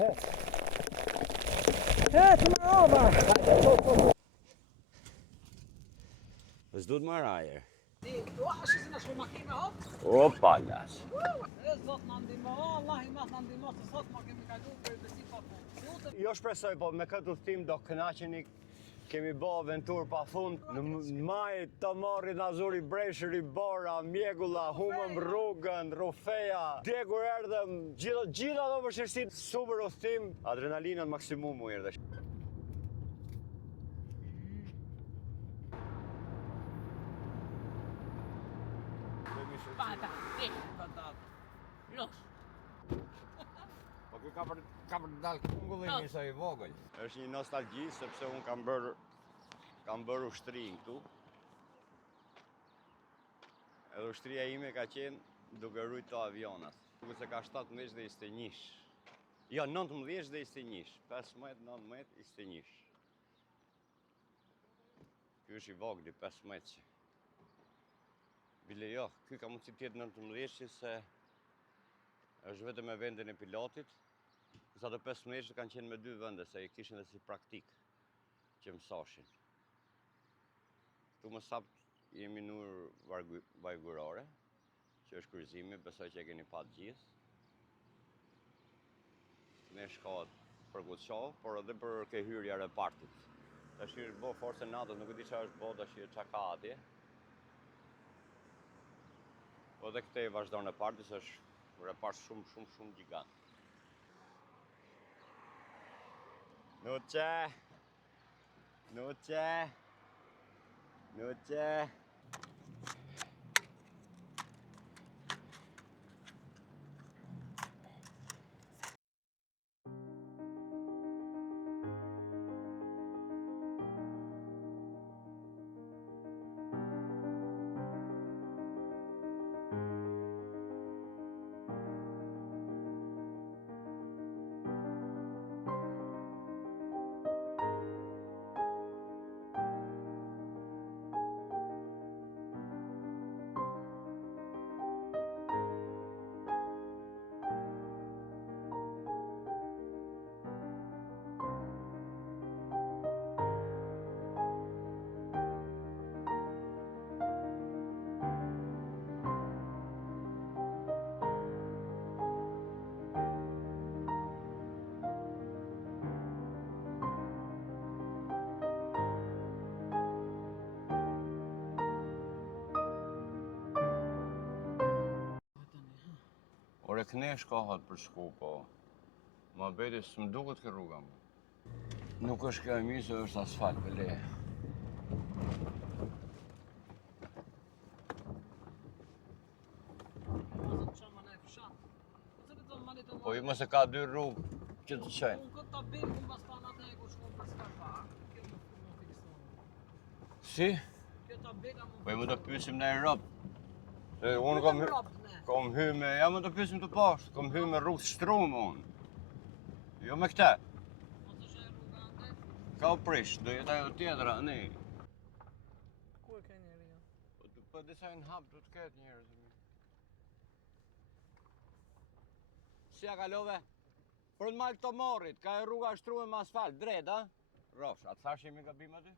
Të marova! S'duhet më rajer. Shë si në shumë makime hop? O, palas. E zot në ndimo, Allah i math në ndimo, se sot ma kemi kalu për besi pa punë. Jo shpresoj, po me këtë udhtim do kënaqeni. Kemi bë aventurë pa fund. Në maj të marri Nazuri Breshëri, Bora, Mjegulla, humëm rrugën, Rufeja. Degur erdhëm, gjitha do vështirësitë, super udhtim, adrenalinën maksimum u erdhe. Pata, pata. Los. Po ky ka për dalë kungullin sa i vogël. Është një nostalgji sepse un kam bërë ushtrin këtu. Edhe ushtria ime ka qenë duke rujt të avionat. Duke se ka 17 dhe 21. Jo, 19 dhe 21. 15, 19, 21. Ky është i vogli, 15 që. Bile jo, ky ka mundësi tjetë 19 se është vetëm me vendin e pilotit. Sa të 15 kanë qenë me 2 vende, se i kishin dhe si praktik që mësoshin. Këtu më sapt jemi në vajgurore, që është kryqëzimi, besoj që e keni pat gjithë. Ne shkohet për Guçov, por edhe për ke hyrja repartit. Tash është bo forse natës, nuk e di çfarë është bo, tash çka ka atje. Po dhe këte i vazhdon reparti, se është repart shumë gjigant. Nuqe. Ore këne shkohat për shku, po ma beti së më duket kë rruga më. Nuk është kjo e mirë se është asfalt, për leje. Po i mëse ka 2 rrugë që të qenë. Unë këtë tabelë ku mbas panat e ku shkon për s'ka Si? Kjo tabela më... Po i më të pysim në Europë. Unë kom hy me, ja më të pysim të poshtë, kom hy me rrugë shtrumë unë. Jo me këte. Po të shaj rruga ande? Ka u prish, do jetë ajo tjetëra, ne. Ku e ke njeri jo? Po disa në hapë do të ketë njerëz. Si ja kalove? Për në malë të morit, ka e rruga shtrumë me asfalt, drejt, a? Rosh, atë thash jemi gabim aty?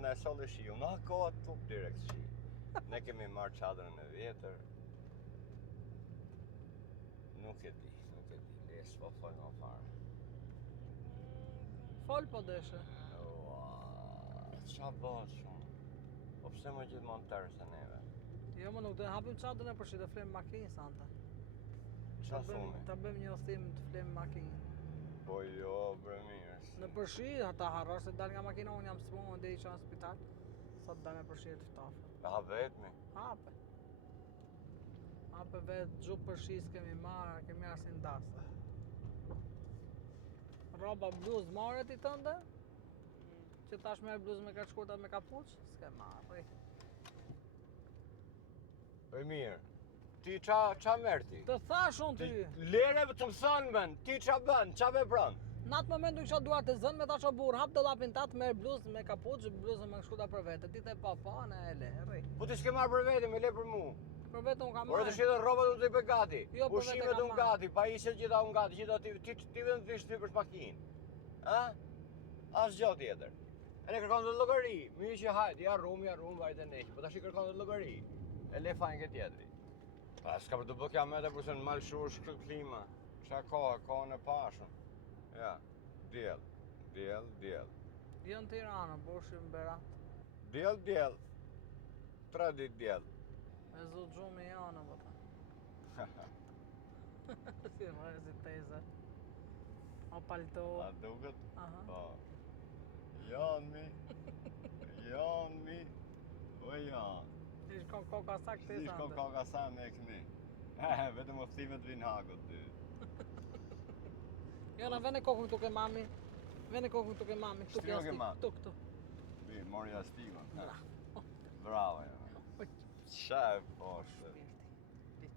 në e solli shiu, na koha tup direkt shi. Ne kemi marrë çadrën e vjetër. Nuk e di. Les po fol më fare. Fol po deshe. Qa bëhet shumë? Po pse më gjithmonë tërë se neve? Jo, më nuk do të hapim çadrën e përshit të flim makinë sante. Qa thumi? Ta bëjmë një udhtim të flim makinë. Po jo, bre mirë. Në përshi, ata harrosh se dal nga makina, unë jam smuar deri që në spital. Sot dal me përshi të ftafë. Ha vetëmi? Hape. Hape vetë gjup përshi s'kemi marrë, kemi marrë si ndasë. Roba bluz marrë ti tënde? Që tash merr bluzë me kaq shkurta me kapuç? S'ke marrë. E mirë. Ti qa merr ti? Të thash unë ty. Lere të më thënë men, ti qa bën, qa vepron? Në atë moment nuk isha duart të zënë me ta ço burr, hap dollapin tat, merr bluzë me kapuç, bluzën me shkurta për vete. Ti te pa, ne e le, rri. Po ti s'ke marrë për vete, me le për mu. Për vete unë kam Por marrë. të shidhe rrobat u të i gati. Jo, për vete Ushimet kam unë gati, pajisjet gjitha unë gati, gjitha ti vetëm të vishë ty për shmakinë. Ha? As gjë tjetër. E ne kërkon të llogari, mi që hajt, ja rrum, vajte neqë, po tash i kërkon të llogari. E le fajnë ke tjetri. Pa, s'ka për të bë kja me të përse në malshur shkë klima. Qa kohën e pashëm. Ja, djell. Jënë Tiranë, boshim Berat. Djell. 3 ditë djell. Me zot gjumi janë, bëta. Si rrë, si teze. O palto. A duket? Aha. Po. Janë mi. O janë. Ish kon koka sa këti Si shko koka sa me këni. Vetëm udhëtimet vinë hakut ty. Jo, në vene kokën këtu ke mami. Këtu Shtigo ke mami? Këtu. Bi, mori jastikon. Bra. Bravo, ja. Qa e poshtë. Shpirti.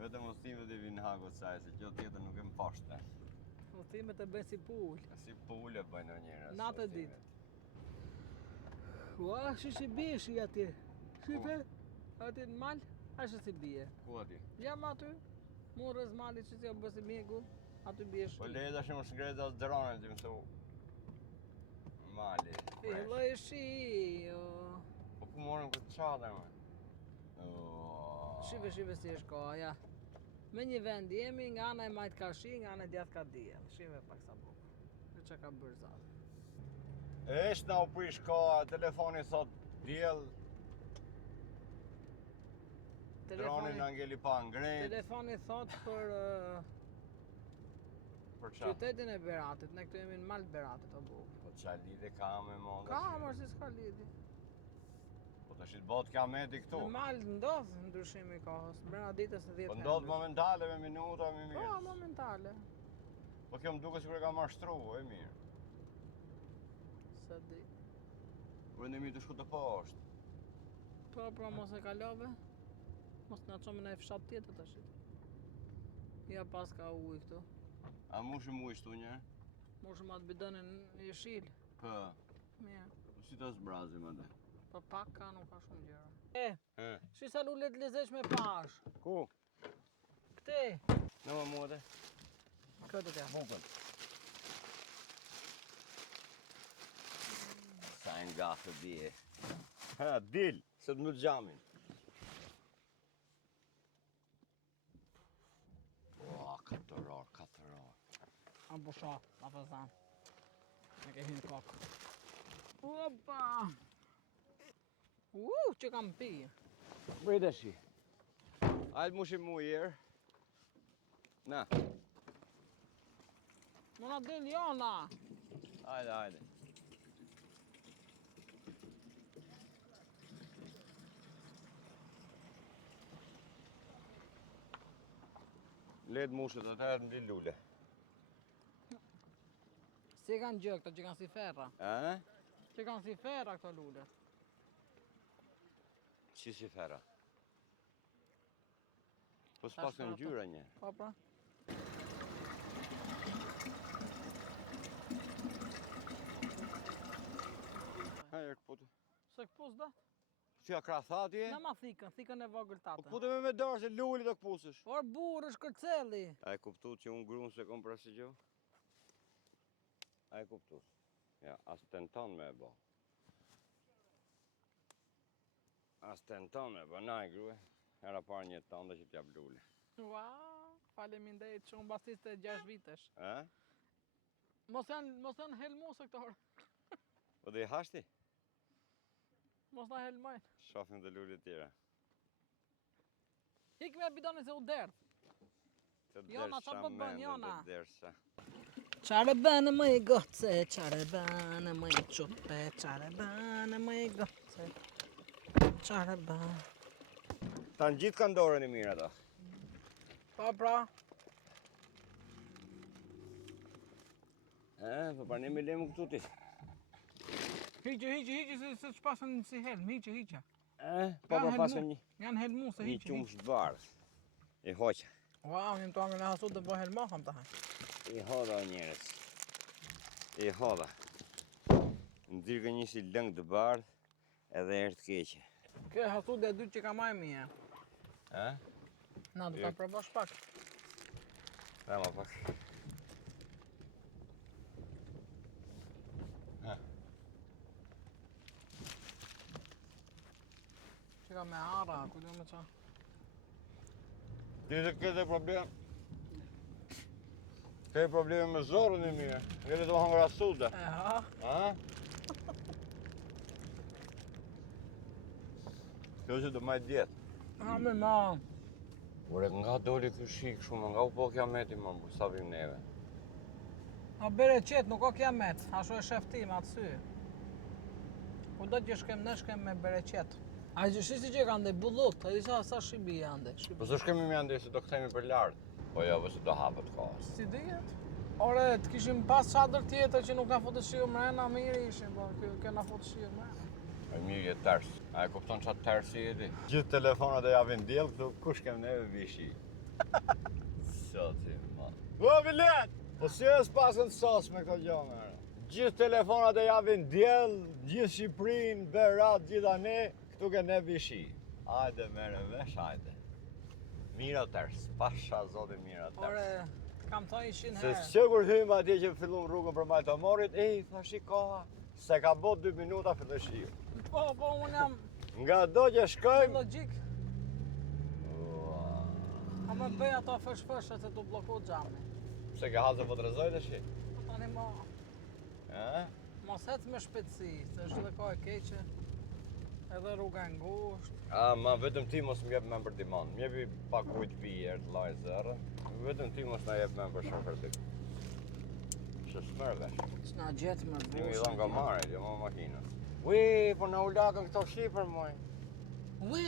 Vetëm udhëtimet i vinë hakut saj, se kjo tjetër nuk e më poshtë. Udhëtimet e bën si pull. Si pulle bëjnë njëra. Natë e ditë. Ua, shi bieshi atje. Shife? Atje në mal? Ashtë si bie. Ku ati? Jam aty. Murës mali që si o bësi mjegu. Aty biesh. Po le tash më shkret as dronin ti më thu. Mali. Filloj shi. Po ku morëm këtë çadër më? Shive si është koha, ja. Me një vend jemi, nga ana e majt ka shi, nga ana e djath ka diell. Shive pak sa bukur. Në që ka bërë zatë. Esh na u prish koha, telefoni thot diell. Droni na ngeli pa ngret. Telefoni thot për Për qa? qytetin e Beratit. Ne këtu jemi në mal të Beratit, o bukur. Po qa lidhe ka me monda? Ka, mërë si s'ka lidi. Po të shit bot kiameti këtu. Në mal ndodh ndryshimi i kohës, brenda ditës e 10 Po ndodh momentale me minuta, me Po, mirë. momentale. Po kjo më duke sikur e ka mashtru, e mirë. Se di. Vendimi të shku të poshtë. Po, mos e kalove. Mos na çomë në fshat tjetër tash. Ja pas ka ujë këtu. A mushim ujë shtu një? Moshëm atë bidonin jeshil. Po. Mirë. Si të zbrazim atë? Po pak ka, nuk ka shumë gjëra. E. Shi sa lule të lezeqme pash. Ku? Këte. Në më muate? Këtë t'ja. Bukën. Sa e nga të bje. Ha, dil, se të në gjamin. O, 4 orë. Am pusha, ma fazan. Me ke hynë kokë. Opa! Që kam pi. Brejtë shi. Hajtë mushim mu jërë. Na, Mona del jona. hajde. Letë mushët atëherë në lule. Si kanë gjë këto që kanë si ferra. A? Që kanë si ferra këto lule. Që si fera? Po s'pas në gjyra një. Po pra. Hajë këputë. Se këpus da? Që kra thati e? Në ma thikën e vogël Po tate. këputë me dorë se lulli të këpusësh. Por burë është kërceli. A e kuptu që unë grunë se kom për asë gjë? A e kuptu? Ja, as tenton me e bo. As tenton me banaj grue. Era parë një tënde që t'ja blule. Ua, faleminderit shumë basis të 6 vitesh. E? Mos janë helmuse këto orë. Po dhe i hashti? Mos na helmojnë. Shofim dhe lullit tjera. Hik me bidoni se u derdh. Jona, qa po bën, Jona? Qare bënë më i goce, qare bënë më i qupe, qare bënë më i goce, qare bënë. Ta në gjithë kanë dorën i mirë ato. Pa pra. Po pra një me lemë këtu ti. Hiqe, se shpasën si helm, hiqe. Po pra pasën një. Janë helmu se Një hiqe. qumë shbardh. I hoqa. Wow, një tonë në hasut dhe po helma kam të hajnë. I hodha njerës. I hodha. Ndyrë një si lëngë të bardh edhe erë të keqe. Kjo hasut dhe dy që ka maj mija. Na du ta provosh pak. Da ma pak. Që ka me ara, ku du me qa? Ti dhe këtë problem. Ke probleme me zorën e mirë. Ngele të më hangër asuda. Ha? Kjo që të maj djetë. Ha me ma. Ure nga doli kë shikë shumë, nga u po kiameti më mbu, sa vim neve. A bere qetë, nuk o kiamet, ashtu e sheftim atë sy. Ku do që shkem, ne shkem me bere qetë. A që shisi që ka ndej bulluk, a i sa shibi ande. Po së shkemi me andej se do këthejmi për lartë. Po jo, vëse do hapët kohës. Si dijet? Ore, të kishim pas çadër tjetër që nuk na fotë shiu mrena, mirë ishim, po kjo na fotë shiu mrena. E mirë je tërës. A e kupton qatë tërësi e di? Gjithë telefonat e javin djelë, këtu kush kem neve vishi. Soti, ma. O, bilet! Po si e s'pasën sos me këto gjone. Gjithë telefonat e javin djelë, gjithë Shqipërinë, Berat, gjitha ne, këtu ke ne vishi. Hajde, mere vesh, hajde. Mira tërës, pasha zoti mira tërës. Ore, kam thënë 100 Se herë. që kur hymë atje që fillum rrugën për Majtomorit, thash i koha, se ka bot 2 minuta fillë shiu. Po, unë jam Nga do që shkojmë... logjik. A më bëj ato fësh-fëshe se tu bloku xhami. Se ke halë të po të rëzoj të shi? Tani mo, mos hec me shpejtësi, se është dhe kohë e keqe. Edhe rruga e ngushtë. Ma vetëm ti mos më jep men për timon. Më jepi pak ujt pi erë të laj zërë. Vetëm ti mos na jep men për shofer të Shë smërë vesh. Që na gjetë më Ti mi bush. dhon nga mare, jo ma makinës. Ui, po na u lakën këto shqipër, moj. Ui!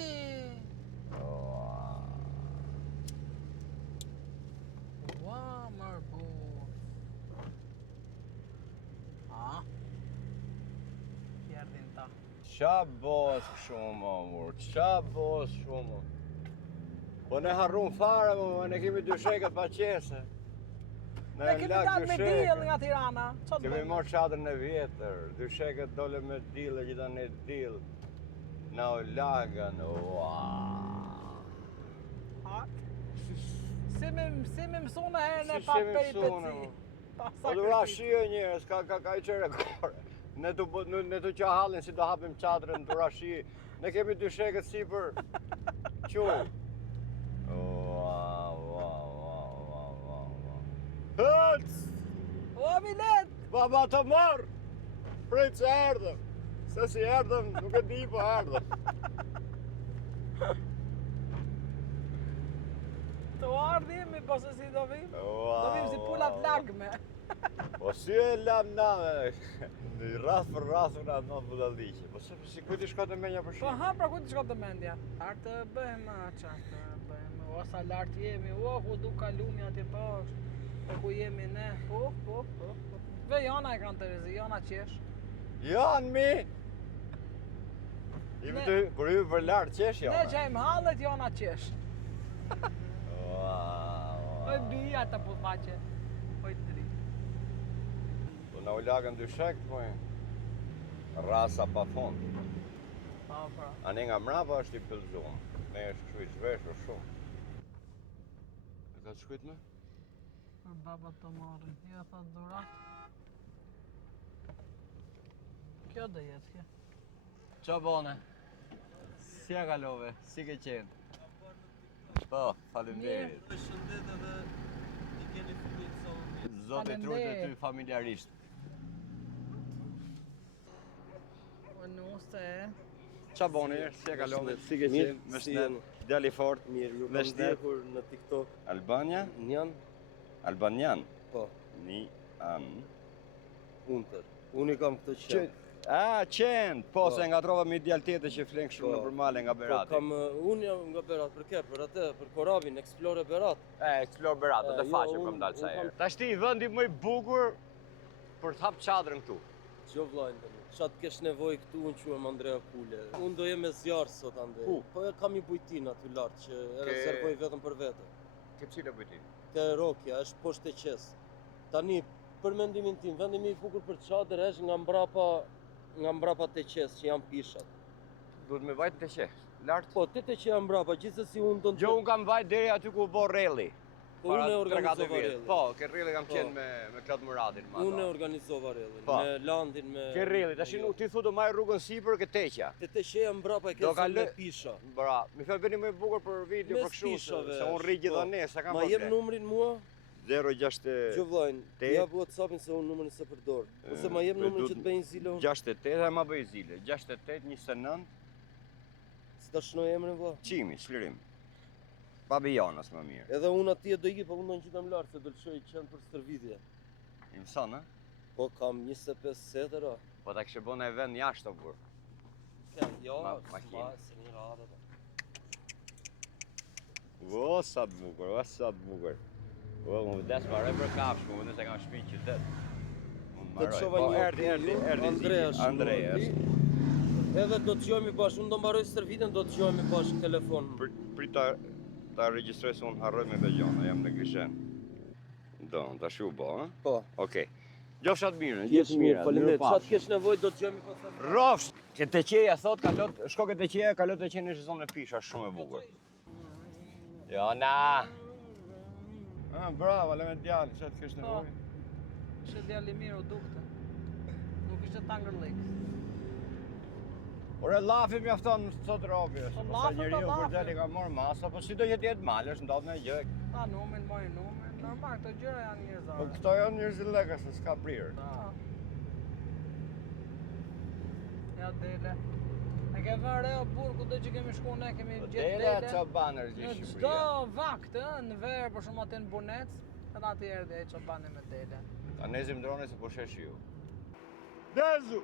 Ua, mërë bu. A? Pjerdin ta. Qa bos shumë, amur, qa bos shumë. Po ne harrum fare, ne kemi dysheket pa qese. Ne kemi dalë me diell nga Tirana. Ço Kemi marrë çadrën e vjetër, dysheket dole me diell, gjitha ne diell. Na u lagën, Si me mësu në herën e Si pa me mësu, peripeci. Po dura shio njerëz, ka i qere kore. Ne tu qa hallin si do hapim çadrën dura shi. Ne kemi dysheket sipër. Qu. Hëc! O, Milet! Baba të marrë! Prej që erdhëm! Se si erdhëm, nuk e di po erdhëm. Të ardhimi, po se si do vim? Do vim si pulat lagme. Po si e lam na, në rrath për rrath unë atë nëtë budalliqe. Po si kujti shkote menja për Po shumë? ha, pra ku të shkot të mendja? Artë të bëjmë, qartë të bëjmë. O, sa lartë jemi, o, ku du kalumi atje poshtë. Po ku jemi ne, po. Ve Jona e kanë Terezi, Jona qesh. Janë mi! Kur jemi për lartë qesh, Ne janë. gjajmë hallet, Jona qesh. Po e bija të putfaqe. Po i tri. Po na u lagën dyshekt, moj. Rasa pa fond. Pa, pra. A ne nga mrapa është i pëllzumë. Ne është këshu i zhveshur shumë. E ka të shkujt me? Për baba të marrin, jo thot durat. Kjo dhe jetë kjo. Qa bone? si ja kalove? Si ke qenë? Po, faleminderit. Shëndet edhe i keni fëmijë sa unë. Zoti trujtë ty familjarisht. O nuste. Qa boni, si ja kalove? Si ke qenë? Me shnet, djali fort. Mirë, ju Me kam shnet. ndjekur në TikTok. Albania? Njan, Albanian? po, Unter. unë i kam këtë qenë. Qenë! Po, se nga trova me djallë tjetër që flenë shumë në përmale nga Berati. Unë jam nga Berat, për ke, për atë, për Korabin, Explore Berat. Explore Berat, të faqe jo, kom dalë sa unë herë. Ta shti, vëndi më i bukur për të hapë qadrën këtu. Gjo vlajnë të mu. Qatë kesh nevoj këtu, unë quem Andrea Kule. Unë do jem me zjarë sot, Andrej. Ku? Po e kam i bujtin aty lartë, që e rezervoj vetëm për vete. Ke cile bujti? Te Rokja, është poshtë e qesë. Tani, për mendimin tim, vendi më i bukur për çadër është nga mbrapa te qesë, që janë pishat. Duhet me vajtë të qe, lartë? Po, te që janë mbrapa, gjithsesi unë do të... Gjo, unë kam vajtë deri aty ku bo reli. Po, unë e organizova relin. Po, ke reli kam qenë me Klot Muradin. Unë e organizova relin, Po. me Landin, me... Ke reli, tash nuk ti thu do maj rrugën sipër ke teqja. Te janë mbrapa e Do ke kaloj- me pisha. Bra, mi thot bëni më i bukur për video Mes për kështu, pishave, se unë rri po. gjithanes, sa kam Ma jep numrin mua, 068 Gjovllajnë, Tet. jap WhatsAppin se unë numrin se përdor. Ose ma jep numrin që të bëjnë zile unë. 68 e ma bëj zile, 68 29 Si ta shnoj emrin vlla. Qimi, Shlirim. Babi Janës më mirë. Edhe unë atje do iki, po unë do në gjitham lartë, se do të shoj qenë për stërvitje. I mëson, a? Po kam 25 setera. Po ta kështë bëna e vend jashtë të burë. Jo, makinë. se një radhe. O, sa të bukur, o, sa të bukur. O, më vdes marrë për kafshë, më nëse kam shpinë qytet. Do të shova një erdi Andrea zili, Andrea është. Edhe do të gjojmë bashkë, unë do mbaroj stërvitjen, do të gjojmë bashkë në telefon. Prit ta regjistroj se unë harroj me dhe gjona, jam në Grishen. Do, ta shu bo, ha? Po. Okej. Gjofshat mirë, Jesh mirë, faleminderit. Çfarë kesh nevojë do të gjojmë pas. Rofsh! Që të qeja thot, kalot, shko ke të qeja, kalot të qenë në zonë e pisha, shumë e bukur. Jona! Bravo, le me djallë, që të kesh nevojë? Ishte djali mirë u dukte. Nuk ishte tangër lekës. Ore, lafi mjafton sot robi, se Po, përsa lafi, njeriu po, kur lafi. djali ka marrë masa, po si do jetë malë, është ndodhë në gjë. Ta numin, mojë numin. Normal, këto gjëra janë Po njerëzore. këto janë njerëzilleka, se s'ka prirë. Ta. Ja dele. E ke vënë re o burr kudo që kemi shku ne kemi Po gjetë dele dele. qa banër Në gjithë çdo Shqipëria. vakt, në verë për shumë atë në Bunec, edhe aty erdhi ai çobani me dele. Ta nezim drone se po shesh ju. Dezu!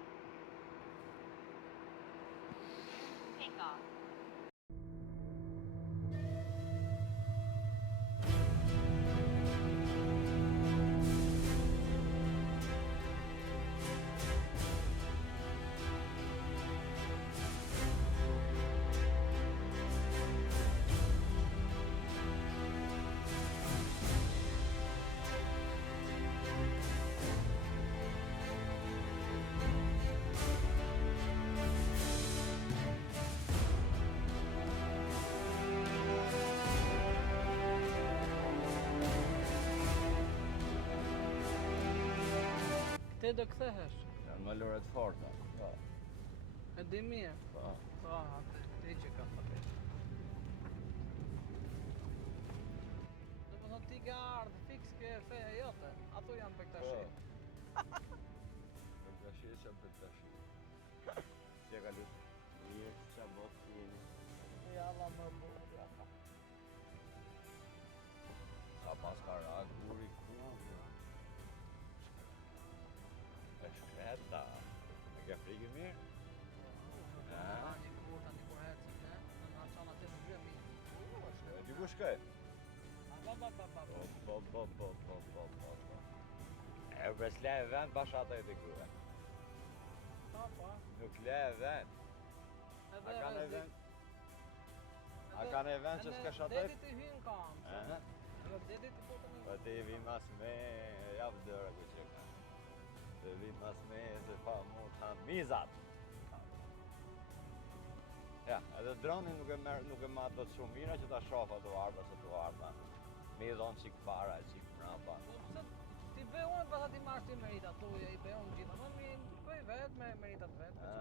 Ti do kthehesh. Janë malore të forta. Po. E di mirë. Po. Po, atë ti që ka fatë. Do të thonë ti ke ardhë fiks ke feja jote. Ato janë bektashi. Bektashi që bektashi. Si e ka lutë? Mirë, qa botë jeni. Ja, Allah më burë, ja. Sa pas ka ra, guri ku. E shkreta. E ke frikë mirë? Tani kur hecë, ne? Në çon atë në gjemi. E di ku shkoj? Ba. Po. E vres le e vend bash ato e të kruve. Po. Nuk le e vend. A kanë e vend? A kanë e vend që s'ka shatoj? Detit i hynë kam. Aha. Edhe detit i potën i... Po ti vi mas me, javë dëra ku që ka. Të vi mas me se pa mu të hanë mizat. Ja, edhe droni nuk e matë do të shumë mira që ta shofa të arda se të arda. Mi dhonë qik para, qik mrapa. Po pse ti bëj unë pas ti marrë ti meritat tuaja, i bëj unë gjitha. Po mi bëj vetë me meritat vetë.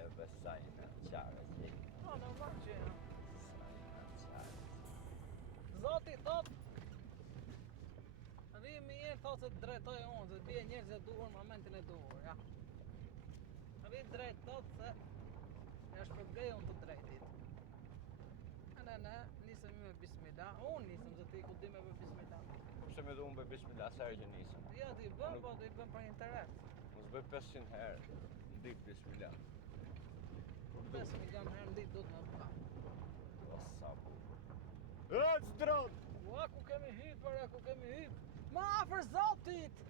E besaj në qarë qik. No, thot se drejtoj unë, se bie njerëz e duhur në momentin e duhur, ja. Rrit drejt thot se ja shpërblej unë të drejtit. Ne, nisëm me bismillah. Unë nisëm se ti ku di me bismillah. Pse me dhunë bëj bismillah sa herë që nisëm. Ja ti bën, po ti bën për interes. Mos bëj 500 herë. Ditë bismillah. 5 milion herë në ditë do të më bëj. O sa bu. Strot! Ua, ku kemi hypër, ku kemi hypë. Ma afër Zotit!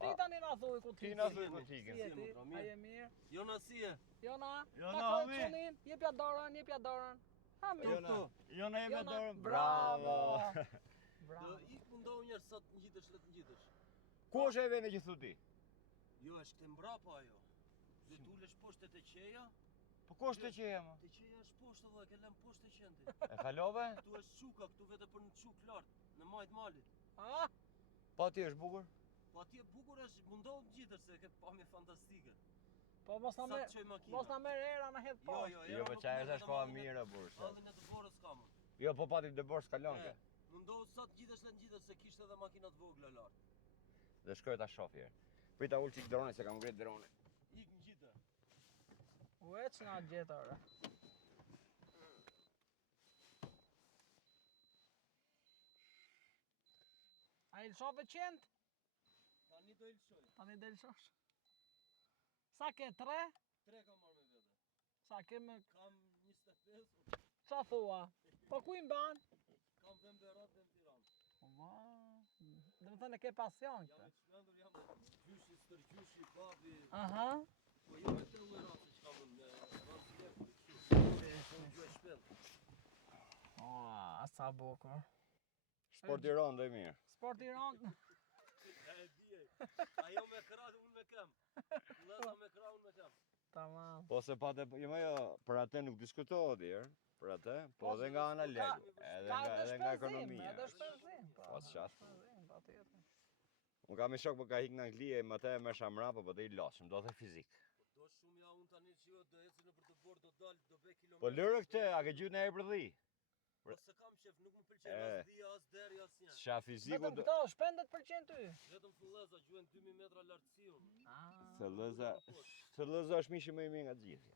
Ti tani na thuj ku ti. Ti na thuj ku t'ikën. Si e ti? A je mirë? Jona si e? Jona? Jona, ta homi. çonin, jepja dorën, jepja dorën. Ha mirë. Jona e me Jona, dorën. bravo. Do Bravo. ik mundohu njerë sa të ngjitesh le të ngjitesh. Ku është e vende që thu ti? Jo, është te mbrapa ajo. Do t'ulesh poshtë te qeja. Po ku është të që jema? Te qeja është poshtë valla, ke lëm poshtë te qendi. E kalove? Ktu është çuka, këtu vete për në çuk lart, në majt malit. A? Po ti është bukur? Po atje bukur është, mundohu të ngjitesh se ke pamje fantastike. Po mos na Sa merr. të çoj makina. Mos na merr era na het Jo, poshtë. jo, Jo, po çaj është koha mirë e burr. Hallin e të borës kam. Jo, po pati dëbor s'kalon ke. Mundohu sa të ngjitesh le të ngjitesh se kishte edhe makina të vogla lart. Dhe shkoj ta shoh herë. Prita ul çik drone se kam ngrit drone. Ik ngjite. Uec na gjeta ora. A il shofe qend? Tani do i lëshoj. Tani del shosh. Sa ke 3? 3 kam marrë me vete. Sa ke me... Kam 25, Qa thua? Po ku i mban? kam vëm Berat, vëm Tiranë. Ua, dhe më thënë e ke pasion Jam këtë. i çmendur, jam gjyshi, stërgjyshi, babi. Aha. Po jo me të lloj rasti që kam vënë me rasti leftë kështu. Po gjë shpell. Ua, sa bukur. Sport i rëndë e mirë. Sport i rëndë. E di. Ajo me krah, unë me kam. Vëlla me krah, unë me kam. Tamam. Po se pate, jo, për atë nuk diskutohet djerë, për atë, po edhe nga ana legë, edhe nga ekonomia. Edhe shpenzim. Po s'qas. Shpenzim, po tjetër. Unë kam i shok për ka hik në Angli e më të e më shamra, po të i lashëm, do të fizik. Do shumë ja unë tani që jo do eci nëpër të bord, do dal, do bëj kilometra. Po lërë këtë, a ke gjutë në e përdhi? Po se kam shef, nuk më pëlqen as dhia, as deri, as njerë. Qa fiziku Vetëm do... këto, shpendet pëlqen ty. Vetëm thulleza, gjuhen 2000 metra lartësi unë. Të lëza është mishi më i mirë nga të gjithë.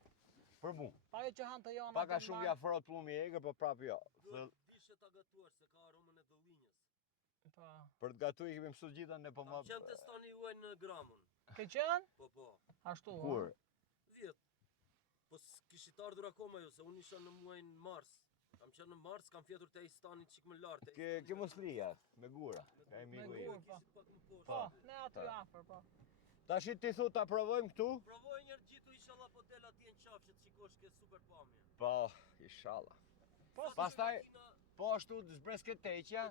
Për mu. Pa jo që hanë të jona. Paka shumë ja afrohet plumi e egër, po prapë jo. Duhet dishe ta gatuar se ka aromën e dëllinjës. Po. Për të gatuar kemi mësuar gjitha ne po Kam qenë te stani juaj në Gramën. Ke qenë? Po. Ashtu, Kur? Vjet. Po s'kishit ardhur akoma ju, se unë isha në muajin mars. Kam qenë në mars, kam fjetur te ai stani çik më lart. Ke Moslija, me gura. Ka Me miku gura. im. Kishit pak më poshtë. Po, ne aty afër, po. Tash ti thu ta provojmë këtu? Provoj një herë gjithu, inshallah po del atje në qafshë të shikosh ke super pamje. Po, inshallah. Po, Pastaj po ashtu zbreske teqja.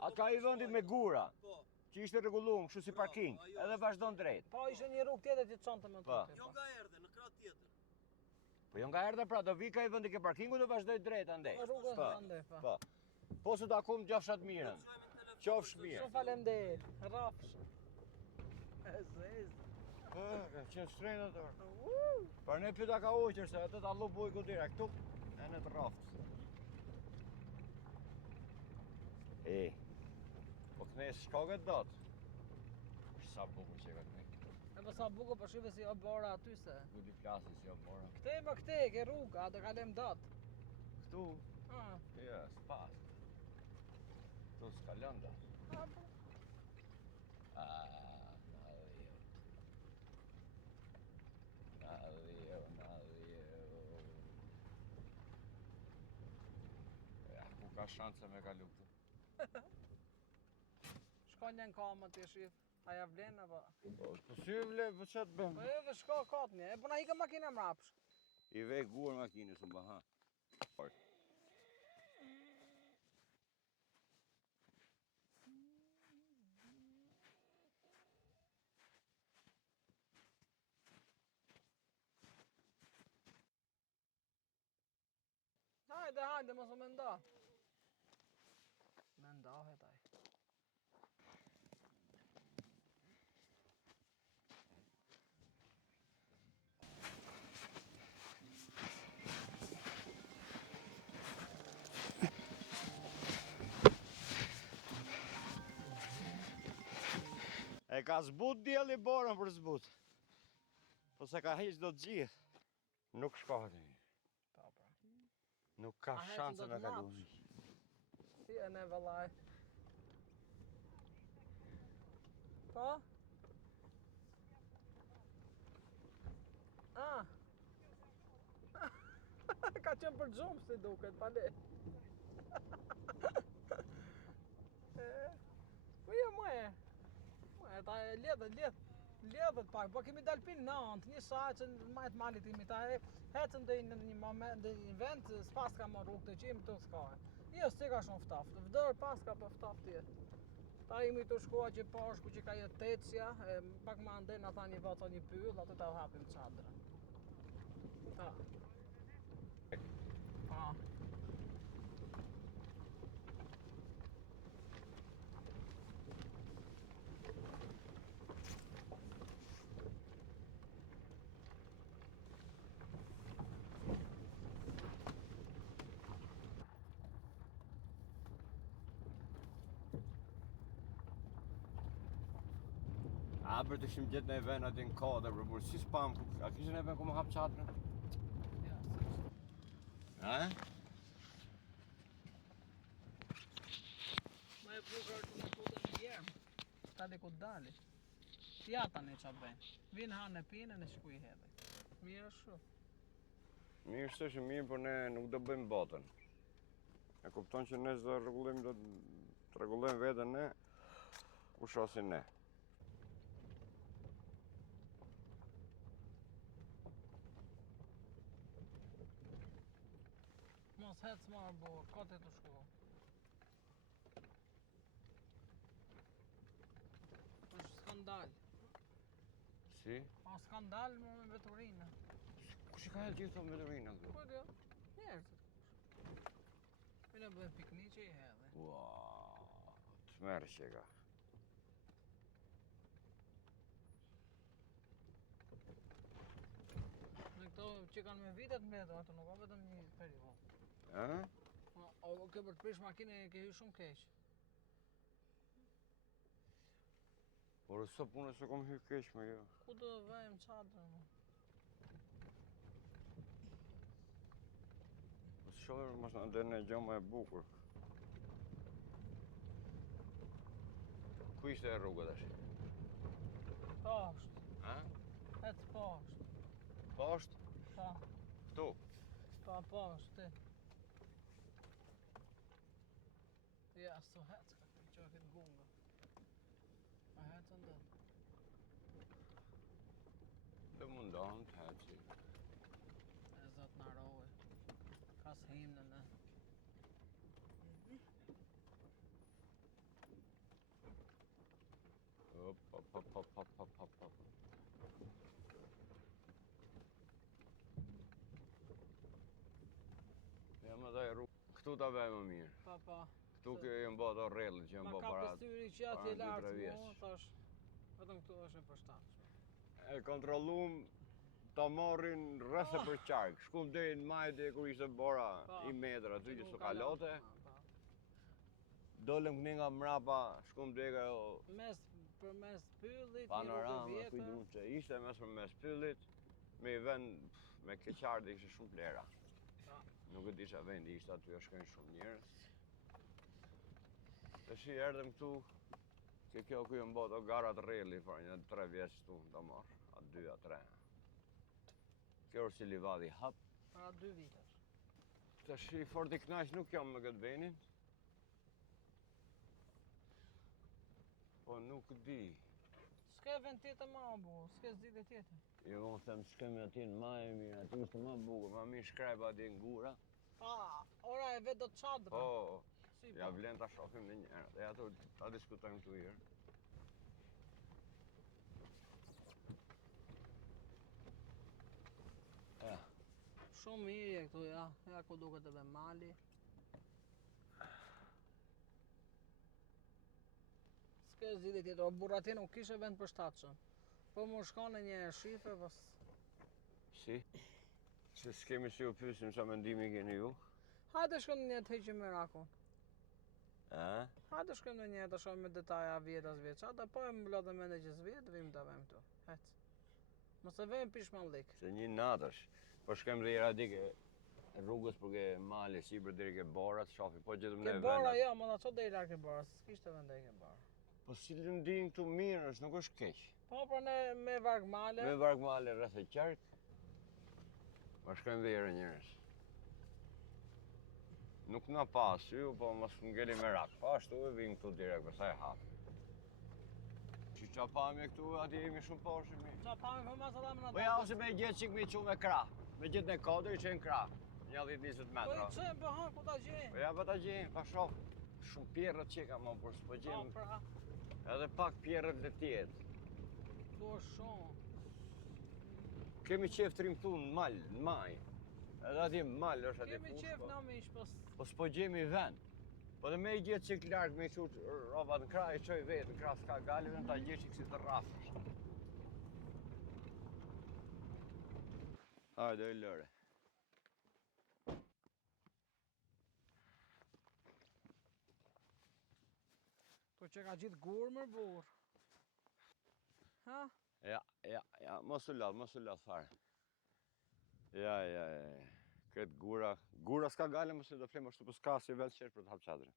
A ka I vendi me gura? Po. Që ishte rregulluar, kështu si parking, edhe vazhdon drejt. Po ishte një rrugë tjetër që çonte më Po. tepër. Jo nga erdhe, në krah tjetër. Po jo nga erdhe pra, do vi ka I vendi ke parkingu do vazhdoj drejt andej. Rrugës Po. andej, po. Po. Po su takum gjafshat mirën. Qofsh mirë. Shumë faleminderit. Rrafsh. Zez. Po, ka qenë shtrenjtë ato. Për ne pyeta ka uqër se atë ta llu bujku direkt këtu e në të raftë. Po kënej shkoget dot. Sa bukur që ka kënej. E po sa bukur po shive si o bora aty se. Ku di plasi si o mora. Këte më këte, ke rruga, do kalem dot. Këtu? Ah. Ja, s'pas. Këtu s'ka lënda. Ah, po. Ja, ku ka shanse me kalu këtu? Shko një në kamë të shif. A ja vlen apo? Po si vle, po ç'a të bëm? Po edhe shko katmi, e po na ikë makina mrapsh. I vej gur makinës më baha. Hajde, mos u mendo. Mendohet ai. E ka zbut djeli borën për zbut. Po se ka heq do të gjithë. Nuk shkohet e mirë. Po, pra. Nuk ka A hecën shanse do me të kalu. napsh? Si e ne vëllaj. Po? Ah. Ka qenë për gjumë si duket, pale. Po jo muhe. Muhe, ta e ledhët pak, po kemi dalë pinë nëntë, një sajë që në majtë malit imi, ta hecëm dhe në një moment, dhe një vend, s'pas ka më rrugë të qimë të s'kajë. Jo, s'ti ka shumë ftaftë, vdër pas ka për ftaftë tjetë. Ta imi të shkoa që pashku që ka jetë tetsja, pak ma ndej na tha një vaca një pyll, atë ta hapim çadrën. Ta. Pa. A për të shim gjetë në ven aty në kodë, për si s'pam, a kishë në ven ku më hap çadrën? Ja, A? ma e bukur është në kutën e jermë. Tali ku dali. Ja tani qa bëjnë. Vinë hanë e pinë në shkuj hedhe. Mirë është shumë. Mirë s'është mirë, por ne nuk do bëjmë botën. E kupton që ne s'do rregullojmë, do të rregullojmë veten ne, ku shosin ne. Mos hec marë bo, kote të shku. është skandal. Si? Pa skandal më me veturinë. Kush I ka hedhë gjithë me veturinë këtu? Po kjo, njerëzit. Këne bëjmë pikniqe I hedhe. Ua, të merë që ka. Në këto që kanë me vitet mbetur, ato nuk ka vetëm një periudhë. A? O ke për të prish makine ke hy shumë keq. Por sa punë se kom hyrë keq me jo. Ku do vëjmë çadrën? Po shohër mos na ndër në gjë më e bukur. Ku ishte rruga tash? Poshtë. Ha? Ecë poshtë. Poshtë? Po. Këtu? Po, poshtë. Ja, so hecë ka këtë që këtë gunga. A hecë ndër. Dhe mundohen të heci. E zotë në rohe. Ka s'him në në. Hop. Ja më dhej rrugë. Këtu ta bëj më mirë. Po. Këtu jem bë ato rrellit që jem Ma bë ka para. pëstyri që atje para 2-3 lartë vjeç. mu, thash, vetëm këtu është e përshtatshme. E kontrollum ta marrin rreth e për qark. Shkum deri në majtë kur ishte bora i metra aty që s'u kalote. Dolëm këni nga mrapa, shkum deri ajo Për mes pyllit, një rrugë panorama, vjetër. kujtun që ishte për mes pyllit, me i vend me keqardë ishte shumë plera. Nuk e di qa vendi ishte aty, shkojnë shumë njerëz. Tash i erdhëm këtu, që kjo ku jem bë ato garat rrelli, për një 3 vjeç këtu ta marr, a 2 a 3. Kjo është si livadi hap. Para 2 vitesh. Tash i fort i knaq nuk jam me këtë venin. Po nuk di. S'ke vend tjetër ma bu, s'ke zgjidhje tjetër. Jo, unë them shkemi aty në maj e mirë, aty ishte më bukur, ma mirë shkrajba aty në gura. Ora e vetë do të çadra. Po, Si ja vlen ta shohim në njëherë, dhe ato ta diskutojmë këtu herë. Ja. Shumë mirë e këtu, ja ku duket edhe mali. S'ke zgjidhje tjetër, o burra ti nuk kishe vend përshtatshëm. Po më shkon në një shife, pas... Si? Se s'kemi si ju pysim sa mendimi keni ju? Hajde shkojmë në një të heqim merakun. A? Hajde shkojmë në një të shohim me detaja vjetas vjeçata, po e më blodhe mende që s'vjet, vim të vem këtu. Hec. Mos e vem pish mallik. Se një natësh, po shkojmë dhe jera dike rrugës për ke mali, sipër deri ke borat, shofi, po gjetëm ne Ke vendat. bora jo, më da qo dhe i larë ke bora, s'kishte vende ke bora. Po si të ndin këtu mirë, është nuk është keq. Po, për ne me varg male. Me varg male rreth e qark, po shkojmë dhe jera njerëz. Nuk na pas ju, po mos ngeli me rak. Po ashtu e vim këtu direkt, përsa e hap. Që qa pamje këtu, ati jemi shumë poshtë. Qa pami për mas ata më në Po ja, ose me gjetë qik me qu me krah. Me gjetë në kodër i qenë krah. 10-20 Po metra. i qenë, po ha, ku ta gjenë? Po ja, po ta gjenë, pa shoh. Shumë pjerët që ka më, por s'po Po, gjenë. pra, Edhe pak pjerët dhe tjetë. tu është shumë. Kemi qef trim këtu në mal, në maj. Edhe ati mal është ati Kemi qef në mish, po Po s'po gjemi vend. Po dhe me i gjetë qik larkë me i qut robat në krah, i qoj vetë, në krah s'ka gali, dhe në ta gjetë qik si të rafësh. Hajde, e lëre. Tu që ka gjithë gurë mër burë. Ha? Ja, mos u lat fare. Ja. Këtë gura s'ka gale, mos e do flemë ashtu, po s'ka si vetë qërë për të hapë qadrën.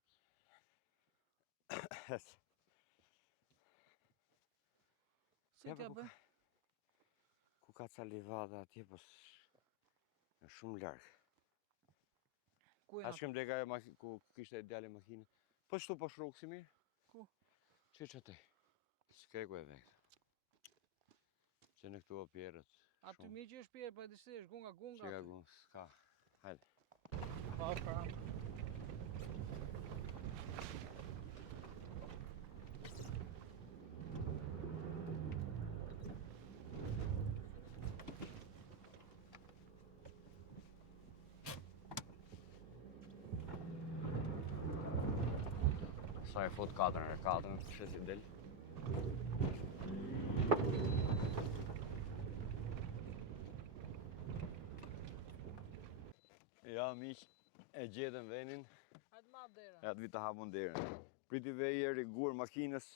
Si t'ja bë? Ku ka ca livada atje, po në shumë largë. Ku A janë? shkem deka ku kishte djali makinë. Po shtu po shrukë si mirë? Ku? Që që te? S'ke ku e vekë. Që në këtu o pjerët. Aty mi që është pjerë, po e disi është gunga. Që ka gu, s'ka. Hajde. Po, pra. Sa e fut 4x4, shesi del. Ja, miq, e gjetëm venin. Hajtë ma dera. Ja, të vi të hapun derën. Priti vejeri, gur makinës.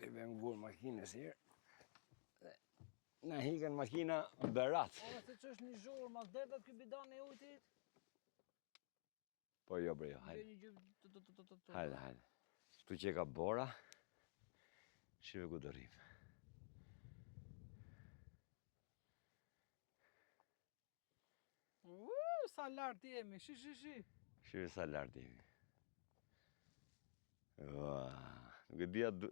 Dhe i vem vur makinës herë. Në hikën makina berat. Ora se që është një zhurë, mas derdhe të ky bidon e ujtit. Po jo bre, jo, hajde. Bë një gjyp. Hajde, hajde. Tu që ka bora, shive ku do rrim. Sa lartë jemi, shi. Shive sa lartë jemi. Nuk e di atë...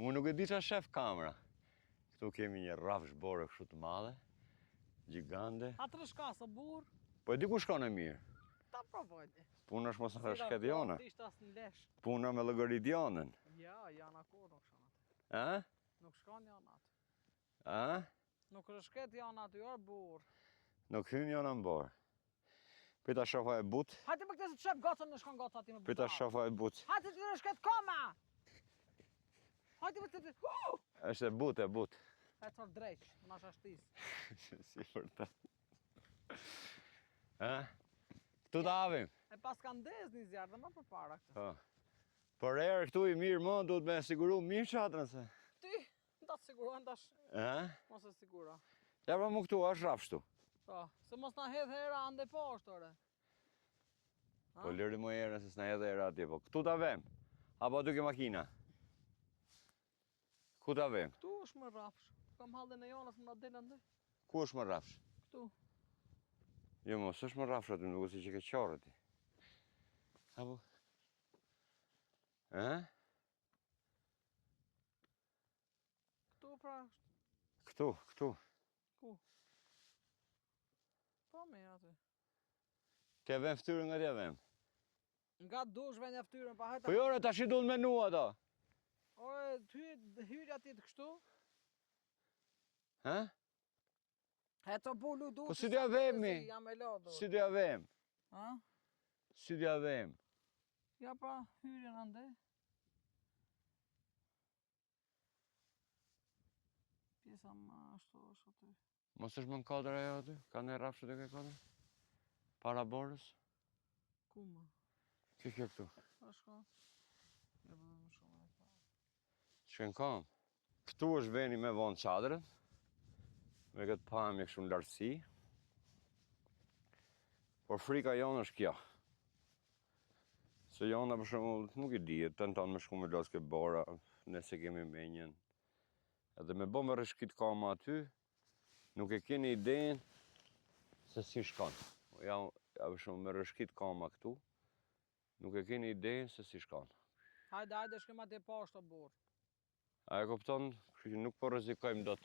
Unë nuk e di qa shef kamera. Këtu kemi një rafsh bore kështu të madhe, gjigande. A të rëshka së burë? Po e di ku shkon e mirë. Ta provojti. Puna është mos në rëshket jona. Puna me lëgërit jonën. Ja, janë ako nuk shkon atë. A? Nuk shkon janë atë. A? Nuk rëshket janë atë, jo burë. Nuk hyn jona në borë. Pita shofa e but. Hajde më këtë se të shep gocën në shkon goca ati me Pita shofa e but. Hajde të rëshket koma! Hajde më këtë të... Është e but, e but. E të drejq, në asha shtis. Si për ta. A? Këtu të avim. E pas ka ndez një zjarë dhe më për para këtë. Për erë këtu i mirë më, duhet me siguru mirë qatërën se. Ty, nda të sigura, ndash. Mos e sigura. Ja pra mu këtu, është rafshtu. Po, se mos na hedh hera ande poshtë, ore. Po lëri më erë se s'na hedh hera atje, po këtu të avim. Apo duke makina. Ku të avim? Këtu është më rafsh. Kam halde në jonës më na del ande. Ku është më rafsh? Këtu. Jo, mos është më rafsh aty, nuk si që ke qarë ti. Apo? Këtu pra. Këtu. Ku? Po me aty. Te vem ftyrën nga te vem. Nga dush venja ftyrën, pa hajta. Po jore, ta shi du në menu ato. Ore, hyrja ti të kështu. E të bulu du. Po si t'ja vemi? Jam e lodur. Si t'ja vem? Si t'ja vem? Ja pra, hyrjen ande. Pjesa më ashtu është aty. Mos është më në kadrë ajo aty? Ka në rafshët e ke kadrë? Para borës? Ku më? Kjo këtu. A shka? E më shumë e pa. Shken kam. Këtu është veni me vonë qadrën. Me këtë pamje kështu në lartësi. Por frika jonë është kjo. Se jona për shembull nuk i dihet, tenton me shku me los ke bora, nëse kemi menjen. Edhe me bo me rëshkit kama aty, nuk e keni idenë se si shkon. Ja për shembull me rëshkit kama këtu, nuk e keni idenë se si shkon. Hajde, shkem atje poshtë o burë. A e kupton, kështu që nuk po rrezikojmë dot.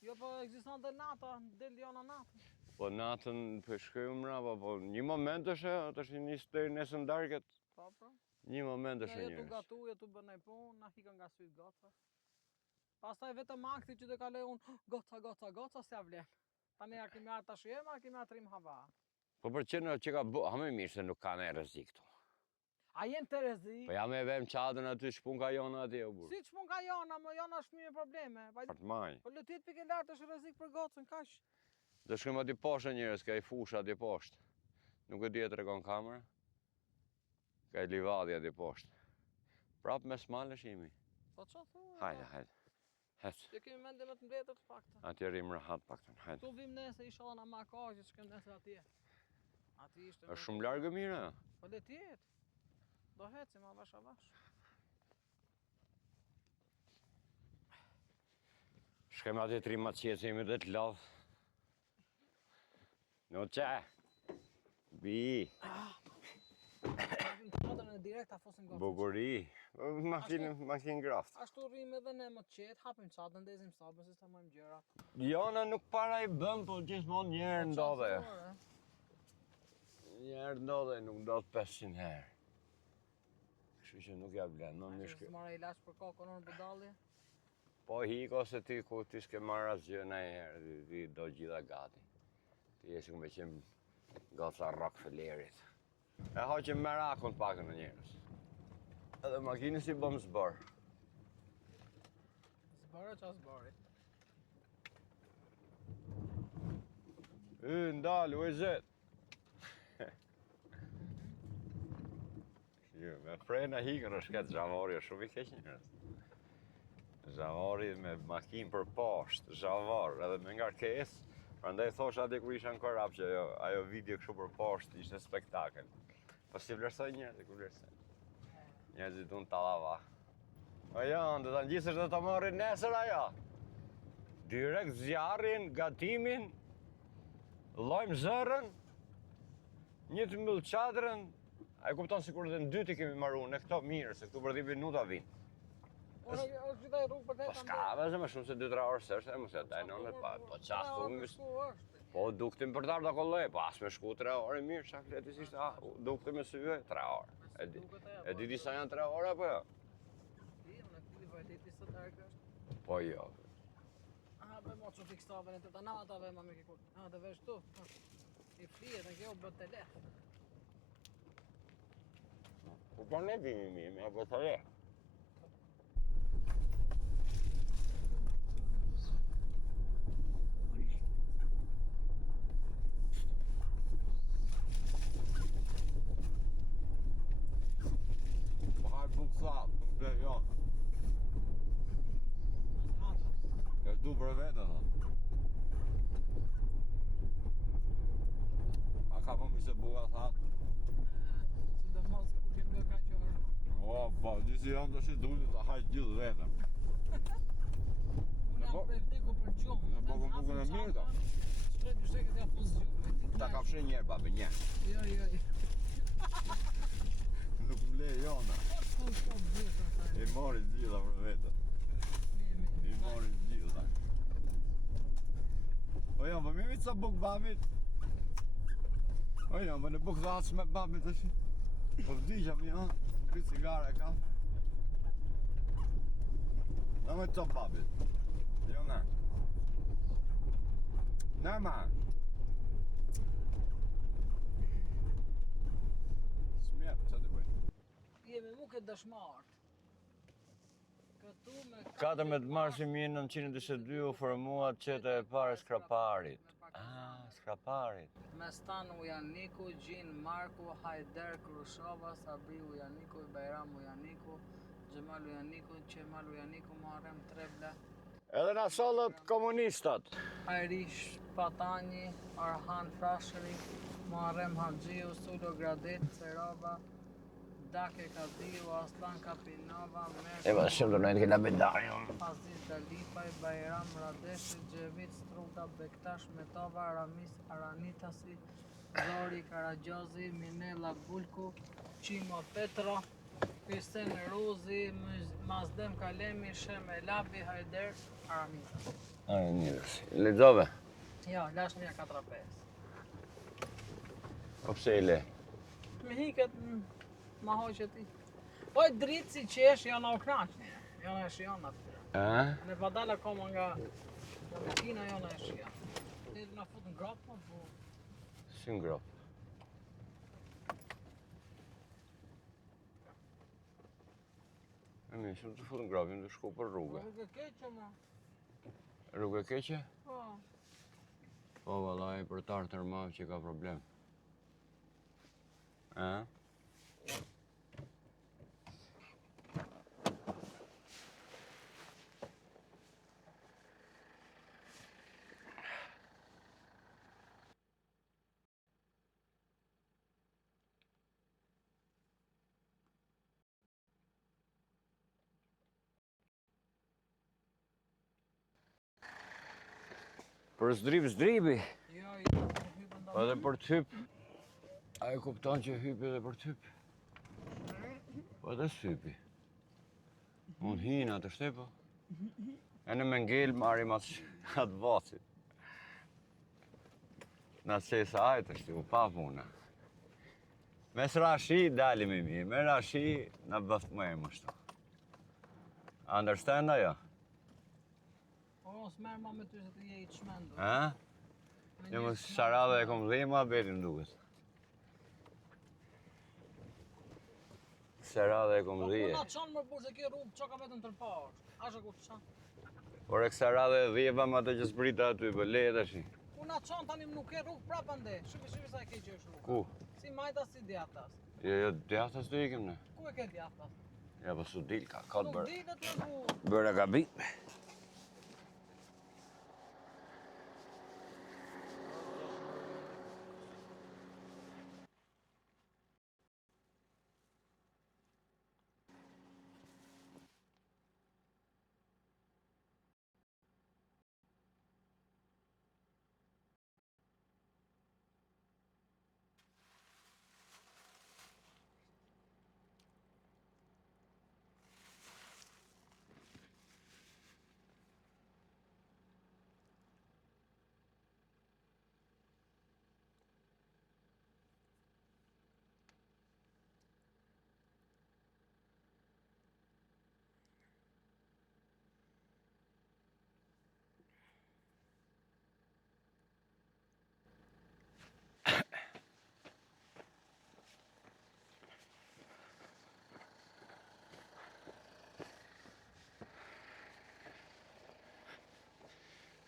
Jo, po ekziston dhe nata, del jona natën. Po natën për shkojmë mrapa, po një moment është e, të është një stëri nesën darket. Po, pra. Një moment është e njërës. Ne jetu gatu, jetu bënej punë, na hika nga sytë goca. Pastaj vetëm akti që të kale unë, goca, s'ja vlen. Tani a kemi arë të shujema, a kemi arë të rim hava. Po për që ka bo, hame mirë se nuk ka në rrezik këtu. A jenë të rrezik? Po ja me vem qadën aty, shpun ka jona aty, o burë. Si shpun ka jona, më jona është mirë probleme. Partmaj. Po lëtit pike lartë është rrezik për gocën, kash. Do shkëm aty poshtë njërës, ka i fusha aty poshtë. Nuk e di e të regon kamera. Ka i livadi aty poshtë. Prap me smale shimi. Po që thua? Hajde. Hes. Jo kemi mende me të mbetër të fakta. Aty rrim rahat paktën, hajde. Tu vim nese, isha ona ma kaqë, që kem nese atje. Ati ishte... është shumë largë mire? Po le tjetë. Do heci ma vash a vash. Shkem aty të rrim atë qecimi dhe të lavë. No që? Bi. Qadrën e direkt, a fosin gocën. Buguri. Makinë graft. Ashtu rrim edhe ne më të qetë, hapim qadrën, ndezim sabën, si s'ta mojmë gjëra. Jona nuk para i bëm, po gjithmonë njerë ndodhe. Njerë ndodhe, nuk ndodhe 500 herë. Kështu që nuk ja vlen, më mishke. Ashtu s'mara ilaç për kokën në budalje? Po hiko se ti ku ti s'ke marrë asgjë në herë, ti do gjitha gati. Ti esi me qenë goca Rockefellerit. E hoqim merakun pakën në njerës. Edhe makinës i bëm zbërë. Zbërë që zbëri? Ndalë, u e zetë. Me frena hikën është këtë gjamorja, shumë i keq njerës. Zhavari me makinë për poshtë, zhavar, edhe me ngarkesë. Prandaj thosha atë kur isha në korap që ajo video kështu për poshtë ishte spektakel. Po si vlerësoj njerëzit, ku vlerësoj? Njerëzit unë tallava. O jo, do ta ngjisësh dhe ta marrin nesër ajo. Direkt zjarrin, gatimin, llojm zërën, një të mbyll çadrën. Ai kupton sikur edhe në dyti kemi marrë ne këto mirë, se këtu për 10 minuta vinë. Ora është gjithaj rrugë për Po s'ka vëzë më shumë se 2-3 orë s'është, mos e daj nonë pa. Po çfarë thumi? Po duktim për darda kollë, po as me shku 3 orë mirë, çka fletisisht duktim me syve 3 orë. E di sa janë 3 orë apo jo? Po jo. Bëj mo që fikstave në të të natave, ma me kikur. Të vesh tu. I flijet në kjo bët të lehtë. Po pa ne dimi mirë, me bët të lehtë. Du për vetë, no. A ka për mi se buka thatë? Si do mos ku që më ka qërë. O, po, disi jam të shi dulli të hajtë gjithë vetëm. Unë jam për vdeku për gjumë. Në bukën e mirë ta. Shpret për sheket e apus gjumë. Ta ka fshe njerë, babi, njerë. Jo. Nuk më le jona. I mori gjitha për vetëm. I mori gjitha. O jo, po mi ca buk babit. O jo, po në buk dhasë me babit është. Po vdisha mi janë, kry cigare e kam. Në me të babit. Jo në. Në ma. Smjep, që të bëj? Jemi mu këtë dëshmartë. 14 marsi 1922 u formuat qeta e parë Skraparit. Skraparit. Mestan Ujaniku, Gjin Marku, Hajder Krushova, Sabri Ujaniku, Bajram Ujaniku, Gjemal Ujaniku, Qemal Ujaniku, Muharrem Trebla. Edhe na sollët komunistat. Ajrish Patani, Arhan Frashëri, Muharrem Haxhiu, Sulo Gradet, Serova, Dake Kadiu, Aslan Kapinova, Eva shumë do nëjtë këna bedarion. Aziz Dalipaj, Bajram Radeshi, Gjevit Struta, Bektash Metova, Ramis Aranitasi, Zori Karagjozi, Minela Bulku, Qimo Petro, Kristen Ruzi, Mazdem Kalemi, Shem Elabi, Hajder Aranitasi. Aranitasi. Lexove? Jo, lash 145. Po pse i le? Me hiket ma hoqë ti. Po e dritë si qesh, janë au knaqë, janë e shion atë. Në padala koma nga makina, janë e shion. Ti na fut në grop, po? Si në grop? E mi, shumë të fut në grop, jam të shku për rrugë. Rrugë keqe, ma. Rrugë keqe? Po. Po, vallaj, për tarë tërmav që ka problem. Për zdribi. Jo, Edhe për t'hyp. A e kupton që hypi edhe për t'hyp? Po edhe s'hypi. Unë hina të shtepo. E në me ngell marim atë vacit. Në qesa ajtë është u pa puna. Me s'rashi dalim i mi, me rashi në bëft më e më shto. Understand ajo? Po, s'merë ma me ty se të je i të shmendu. Një më sharada e kom dhima, betim duket. Sharada e kom dhije. Po, na qanë më burë se kjo rrugë që ka vetën tërparë. Ashe ku të qanë? Por e sharada e dhjeva ma të që s'brita aty, për leje të shi. Ku na qanë tani nuk e rrugë prapë ande. Shqipi sa e ke që është rrugë. Ku? Si majtas, si djatas. Jo, djatas të ikim ne. Ku e ke djatas? Ja, po su dil ka të Nuk bërë. dilet me bu. Bërë gabim.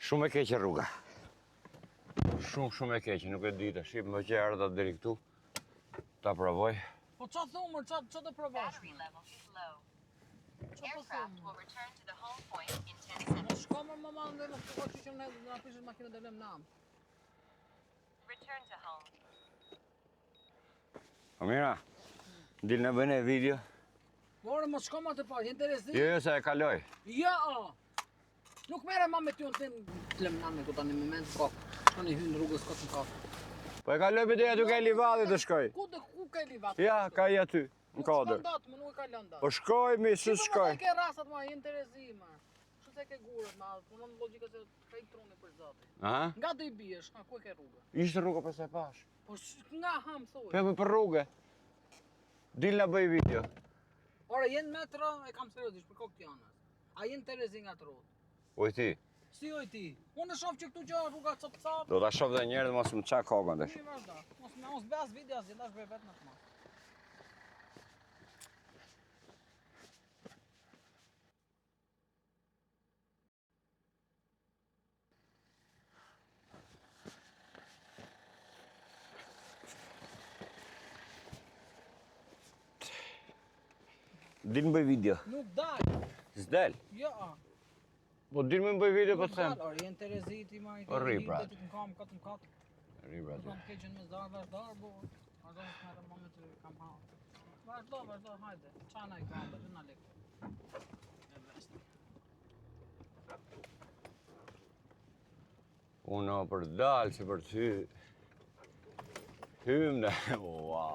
Shumë e keqe rruga. Shumë e keqe, nuk e di të shqip më që ardha deri këtu. Ta provoj. Po qa thumër, qa të provash? Battery level is low. Qa po Aircraft thumër? will return to the home point in 10 Mo seconds. shko më manë dhe nuk të që në prishës makinë dhe lem nam. Return to home. Po mira, dil në bëjnë e video. More, mo shko më të parë, interesit? Jo, se e kaloj. Ja, nuk mere ma me ty në tim. Të lem nam e ku tani moment, ko. Shko një hynë rrugës këtë në kapë. Po e kaloj për deja duke e livadit të shkoj. Ku ka i livat? Ja, ka i aty, në kodër. Nuk shkon më nuk e ka lënda. Po shkoj, mi, së shkoj. Që ke rasat ma, interesima. Që se ke gurët ma, punon logika se ka i truni për zati. Aha, Nga do i biesh, ku e ke rrugë? ishte rruga për se pash. Po nga ham thoj. Po për rrugë. Dil në bëj video. Ora, jenë metro, e kam seriosisht për kokë tjanës. A jenë Terezi nga të rrugë? Oj ti, Si oj ti? Unë e shof që këtu që rruga cop-cop. do ta shoh dhe njerë dhe mos më qa kokën dhe. Mi vazhdo. Mos bas video asgjë, dash bëj vetë në të ma. Dil më bëj video. Nuk dal. S'del. Jo. Po dil më bëj video, po Nuk të them. dal, ora jenë Terezi ti ma i Po rri, pra. Të të kam katë më katë. Ribra Të ty. kam keqen me zarë, vazhdo, bo. Vazhdo në smere moment të kam ha. Vazhdo, hajde. Qana i kam, dhe në lekë. E vesti. Unë o për dalë, që për ty. Hymë në, ua.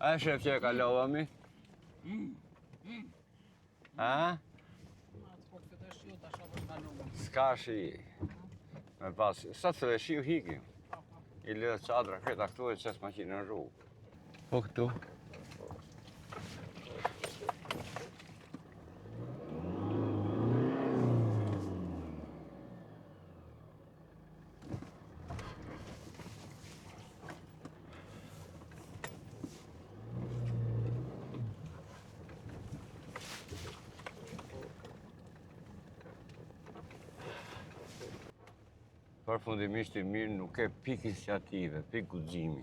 A shef që e kalova mi? A? Po të këtë shiu të shopë është kalume. S'ka shi. Me pas, sa të dhe shiu hikim. I lëdhë qadra kreta këtu e qes maqinë në rrugë. Po këtu. Përfundimisht i mirë nuk e pik iniciative, pik guximi.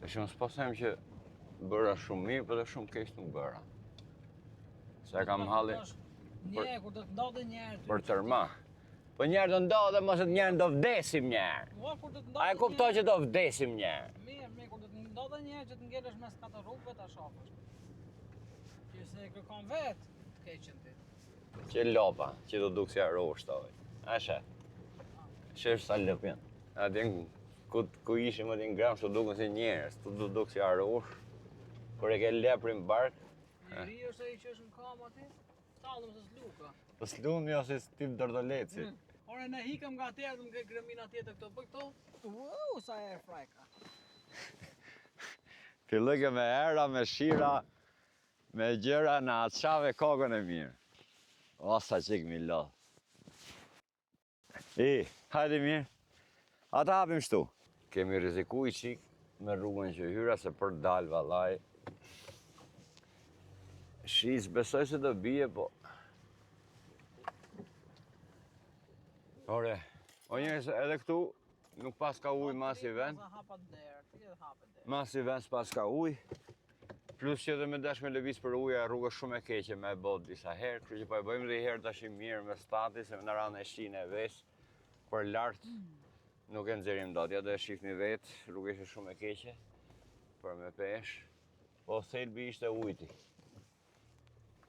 Të shumë s'posem që bëra shumë mirë, për dhe shumë keq nuk bëra. Se e kam halli Një, kur do të ndodhe njerë. për tërma. Po njerë do ndodhe, mos e njerë do vdesim njerë. Ua, kur do të ndodhe A e kuptoj që do vdesim njerë. Mirë, kur do të ndodhe njerë që të ngelesh mes katë rrugëve ta shofësh. Që se e kërkon vetë, të keqen ti. Që lopa, që do duk si arro shtoj. A she? Shesh sa lëpjen. A din ku ishim atë në gram, që dukën si njerës, tu duk si arrosh. Kur e ke leprin bark, Njëri është ai që është në kam aty, tallëm se s'luka. po s'lun jo si tip dordoleci. Ore ne hikëm nga atëherë dhe më ke gremina tjetër këto, po këto. Sa air fry ka. Filloj ke me era, me shira, me gjëra në atë qave kokën e mirë. O, sa qik mi lodh. Hajde mirë. Ata hapim shtu. Kemi riziku i qik me rrugën që hyra se për dalë valaj. Shis, besoj se do bije, po Ore, o njerëz edhe këtu nuk pas ka ujë mas i vend. Mas i vend s'pas ka ujë. Plus që edhe me dash me lëviz për ujë, rruga shumë e keqe me e bot disa herë, kështu që po e bëjmë dhe herë tash mirë me stati, se në ranë e shqinë e vesh, për lartë nuk e nxerim dot, ja do e shifni vetë, rruga ishte shumë e keqe, për me pesh, po thelbi ishte ujti.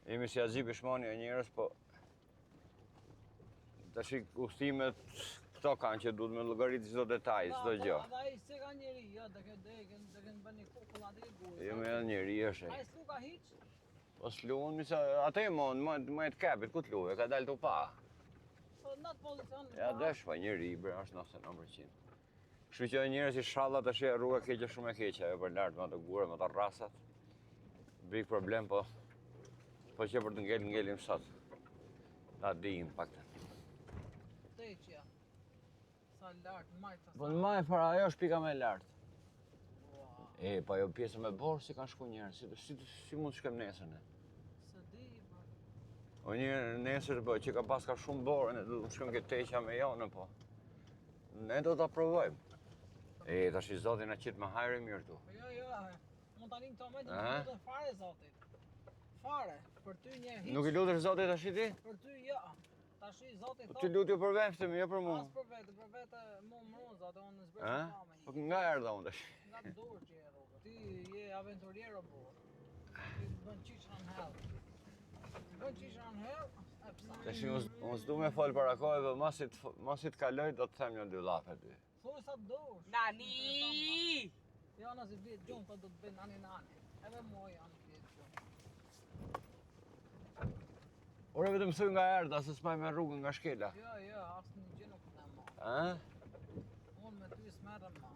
Jemi si Azi Pishmani e njerëz, po tash udhëtimet këto kanë që duhet me llogaritë çdo detaj, çdo gjë. Ai se ka njeri, jo, do të bën një kukull atë gurë. Jo me njeri është. Ai s'u ka hiç. Po s'luan, misa atë më të kapit, ku t'luve, ka dalë tu pa. Po në atë pozicion. Ja desh pa njeri, bre, është 99%. Kështu që njerëz inshallah tash rruga keqe shumë e keqe, ajo për lart me ato gurë, me ato rrasat. Big problem, po që për të ngelim sot. Ta dijmë pak. Teqja. Sa lart, majta. Po në maj fara, ajo është pika me lartë. E, pa jo pjesë me borë si kanë shku njerë, si mund të shkem nesër ne? Se di, po. O njerë nesër, po, që ka pas ka shumë borë, ne du të shkem këtë teqa me jone, po. Ne do të aprovojmë. E, tash i zotin a qitë me hajre mirë tu. Jo, mund tani këto me të lutën fare zotit. Fare, për ty një hiç. Nuk i lutesh zotit tash i ti? Për ty, jo. Tash i zotit Ti lutju për veftëm, jo për mu. As për vete mu mrun, zotë, unë në zbërë që pa me Po nga erdha unë tash? Nga të dorë që e rrugë. Ti je aventuriero, po. Ti bën qish në hell. Bën qish në hell, e pësa. Tash unë s'du me folë para kohëve, mos i të kaloj, do të them një dy lafe ty. Thuj sa të dosh. Nani! Jo, nëse vjetë gjumë, të do të bëjnë nani. Edhe mua janë vjetë gjumë. Ore vetëm thuj nga erdha, se s'maj me rrugën nga shkela. Jo, asë një gjë nuk në ma. A? Unë me ty s'merrem ma.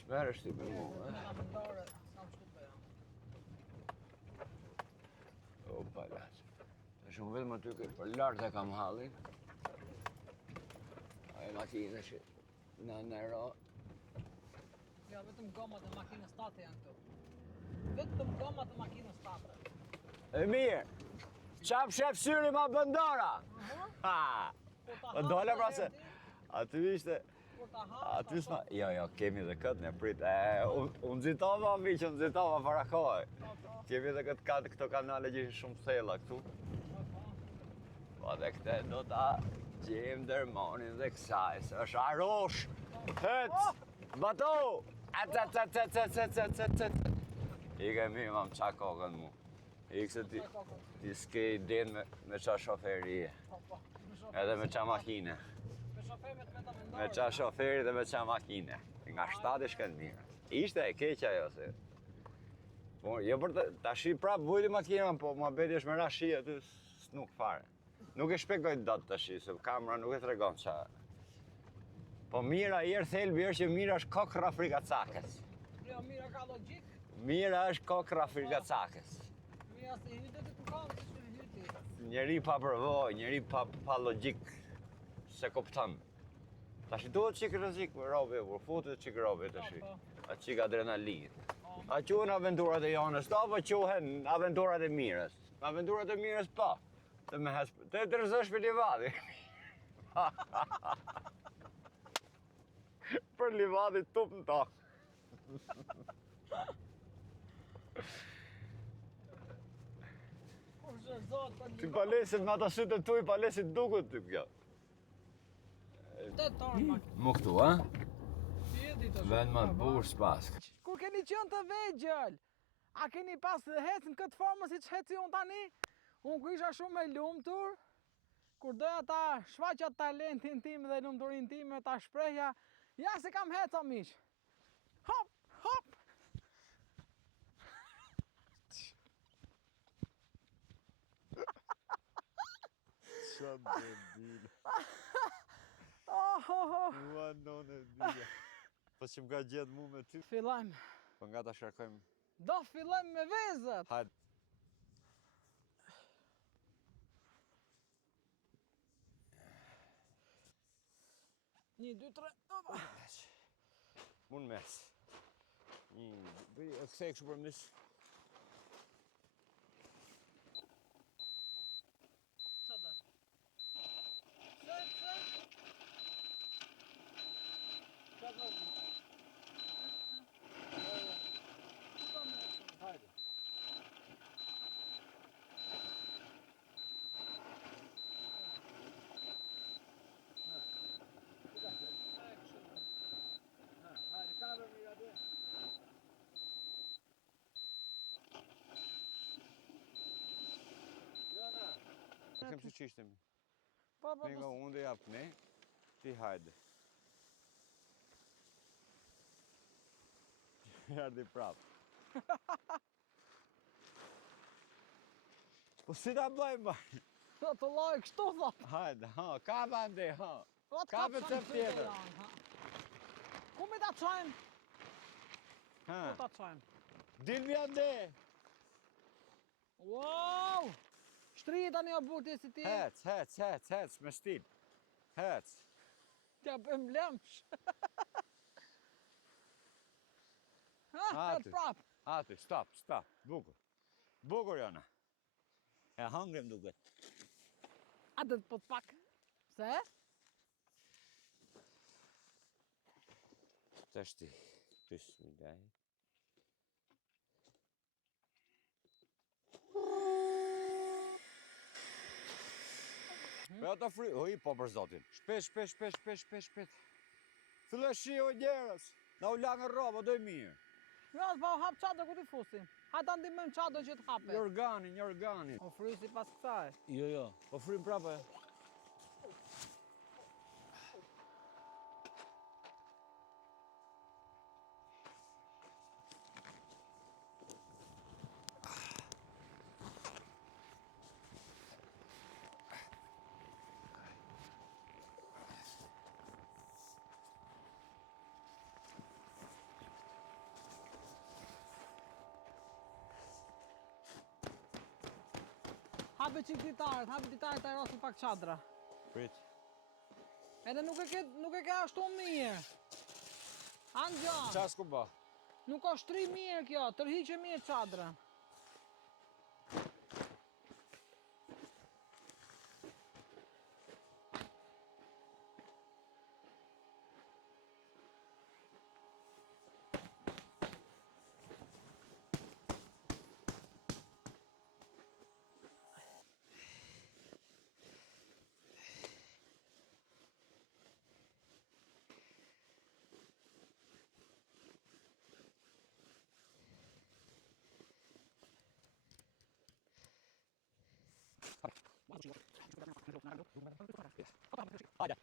S'merresh ti me mu, Me ta mendore, s'kam shku të bëja. O, palas. Tash unë vetëm aty për lartë e kam hallin. Ajo makinë që në ro. Ja, vetëm gomat e makinës tate janë këtu. Vetëm gomat e makinës tate. E mirë, qap shef syri ma bëndora. Ha! O dole pra se, aty ishte, aty s'ma, jo, kemi dhe këtë në prit, unë zitova mi që unë zitova para kohë. Kemi dhe këto kanale që ishin shumë thella këtu. Po dhe këte do ta gjem dërmonin dhe kësaj, se është arosh, hëtë, bato, I ke mi ma më qa kokën mu. I këse ti s'ke i den me qa shoferije. Edhe me qa makine. Me shofer me të meta mendore. Me qa shoferi dhe me qa makine. Nga 7 shkën mirë. Ishte e keqa jo se. Po, jo për të tashi prap vujti makina, po ma beti është me rashi aty s'nuk fare. Nuk e shpegoj dot tashi, se kamera nuk e tregon qa. Po mira jerë thelbi është që mira është kokra frikacakës. Jo, mira ka logjik. Mira është kokra frikacakës. Mira se hytet të kanë, si që hyti. Njeri pa përvoj, njeri pa logjik, se kupton. Tash duhet çik rrezik me robe, por futet çik robe tash. A çik adrenalin. A quhen aventurat e jonës, apo quhen aventurat e mirës? Aventurat e mirës po. Të me të dërzosh për livadi. Për livadi tup në tokë. Ti palesit me ata sytë tuj, palesit dukut ty kjo. Mu këtu, a? Vend ma të burë s'pas. Kur keni qënë të vegjël, a keni pas hecën këtë formë si që heci unë tani? Unë ku isha shumë e lumtur, kur doja ta shfaqja talentin tim dhe lumturin tim me ta shprehja, ja se kam heca miq. Hop, hop. Qa debil. Ua none bile. Po që m'ka gjetë mu me ty. Fillojmë. Po nga ta shërkojmë. Do fillojmë me vezët. Hajde. Një, dy, tre, opa. Mun mes. Bëj e kthej kështu për mes. Qa da? Se. Takim si qishtemi. Po, Ne nga unë dhe jap ne, ti hajde. Erdi prap. Po si ta bëjmë? Po të loj kështu thot. Hajde, ha, ka bande, ha. Po të Ka për cep tjetër. Ku mi ta qajmë? Ha, Ku ta qajmë? dilmi ande. Wow! Shtri tani o burti si ti. Hec, me stil. Hec. Tja bëjmë lemsh. Ha, Ati. prap. Ati, stop, bukur. Bukur jona. E hangrim duket. Atë po të pak. Se? Tash ti, bismillah. Po ata fri, oj, po për zotin. Shpet. Filloj shi o njerës. Na u langë roba, doj mirë. Ja, pa u hap çadër ku ti fusim. Ha ta ndihmojmë çadër që të hape. Një organin. O frysi pas kësaj. Jo, po frim prapë. Hape qik ditaret, ta i rosin pak çadra. Prit. Edhe nuk e ke ashtu mirë. Angjan, Qas ku ba? nuk o shtri mirë kjo, tërhiqe mirë çadrën. Hajde.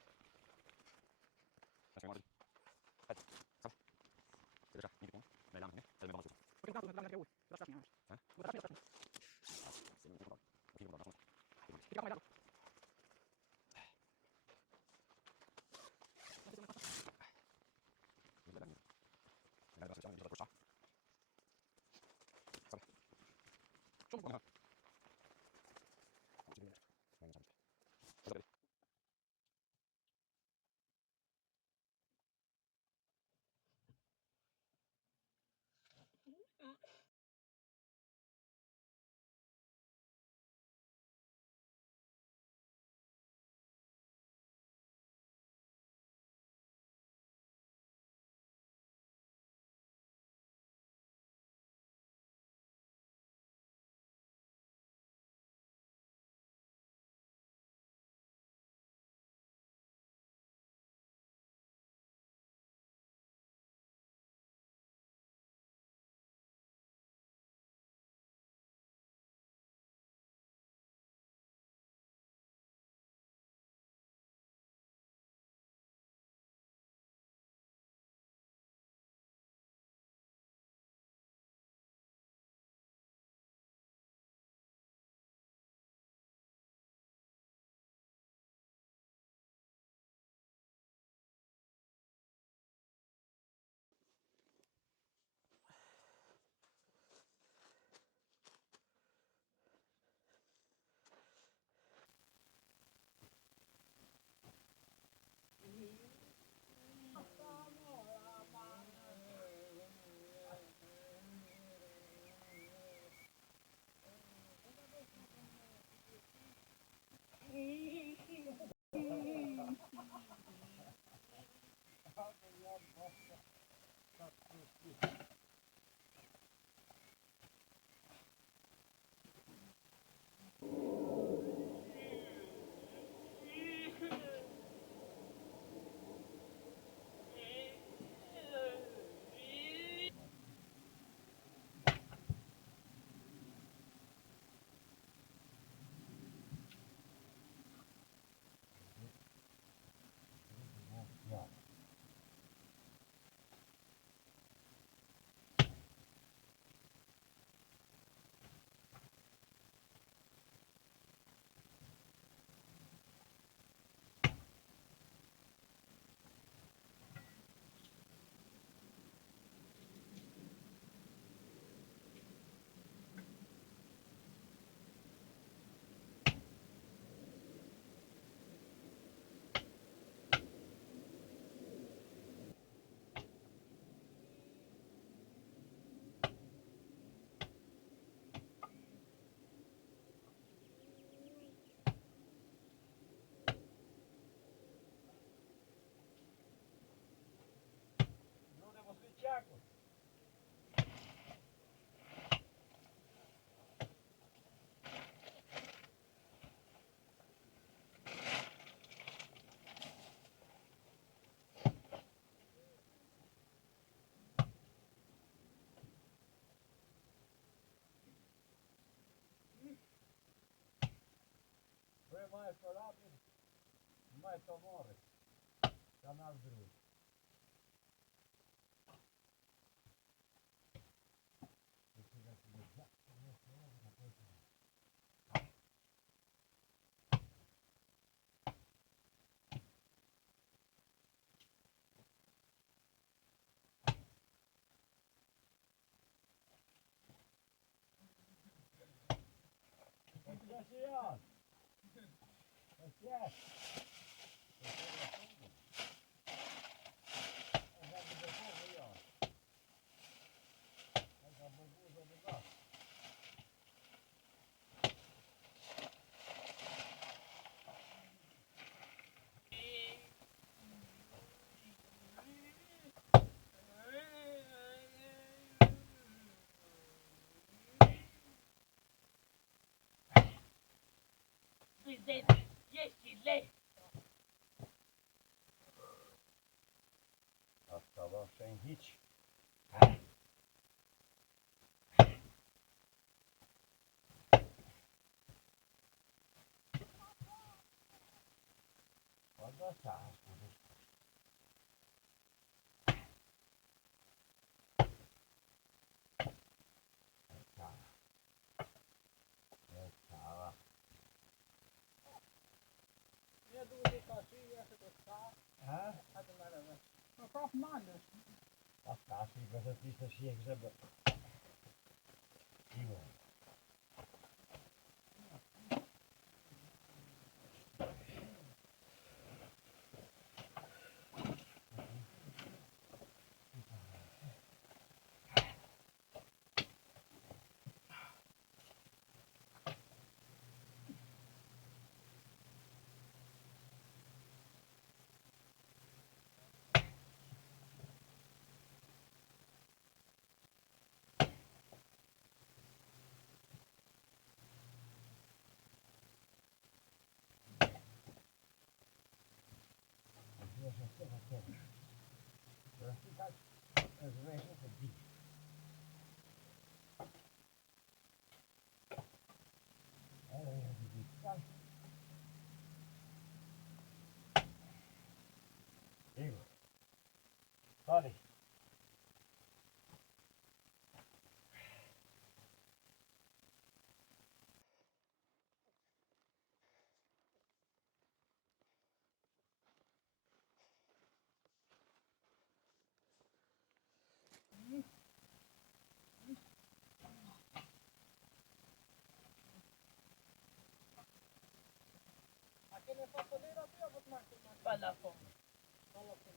Majtoratin, Majtomorit. Kanal Dru. Gracias. Gracias. Hasta başlayın hiç. Fazla sağ. Ma prapë malësh. Asta si që ti të shjek zëbë. Ivo. Ivo. Sorry. A kene fatto lira aty apo të marrë? Balla po. Balla po.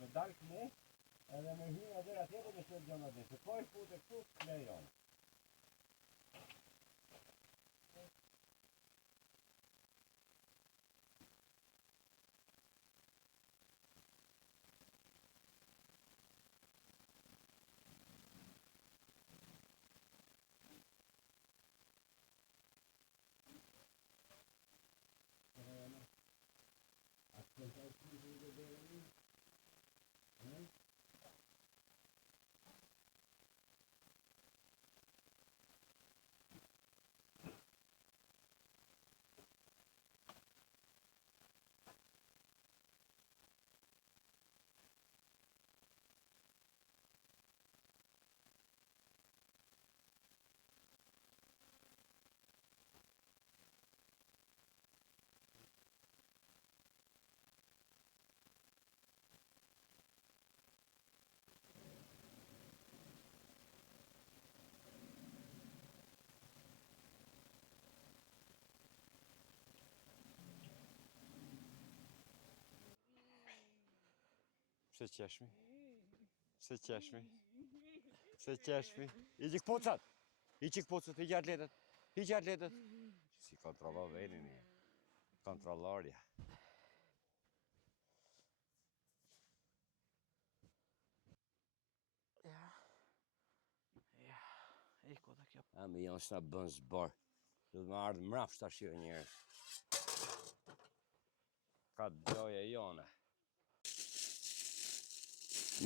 Me dalë këne, edhe me hynë adera tjetër me shëtë gjënë adhe. Se po i fute këtu, lejon. Pse qeshmi? Pse qeshmi? Pse qeshmi? Iqi këpucat! Iqi këpucat, iqi atletet! Iqi atletet! Si kontrollo venin e kontrollarja. Ja. Ja. Ikut. kjo. A me janë s'na bën zbar. Do të më ardhë mrapsht tash jo njerëz. Ka doja jone.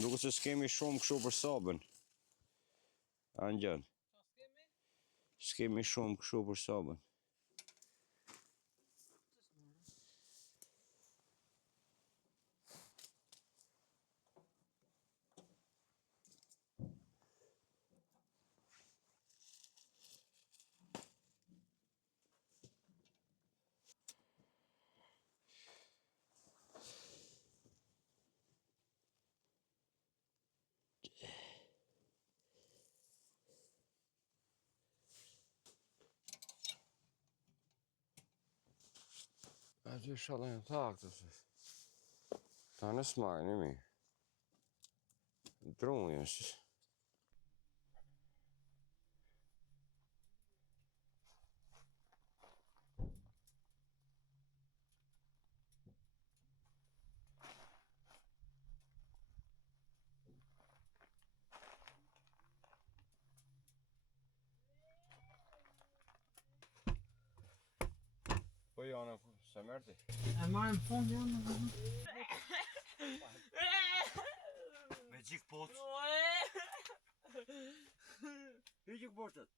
Duke se s'kemi shumë kështu për sabën. Angjën. S'kemi shumë kështu për sabën. A ty shalën takë të se. Ta në smajnë e mirë. Drunja është. Po Jona, se mërti? E marrën fund janë. Me gjik potë. Hy gjik potët.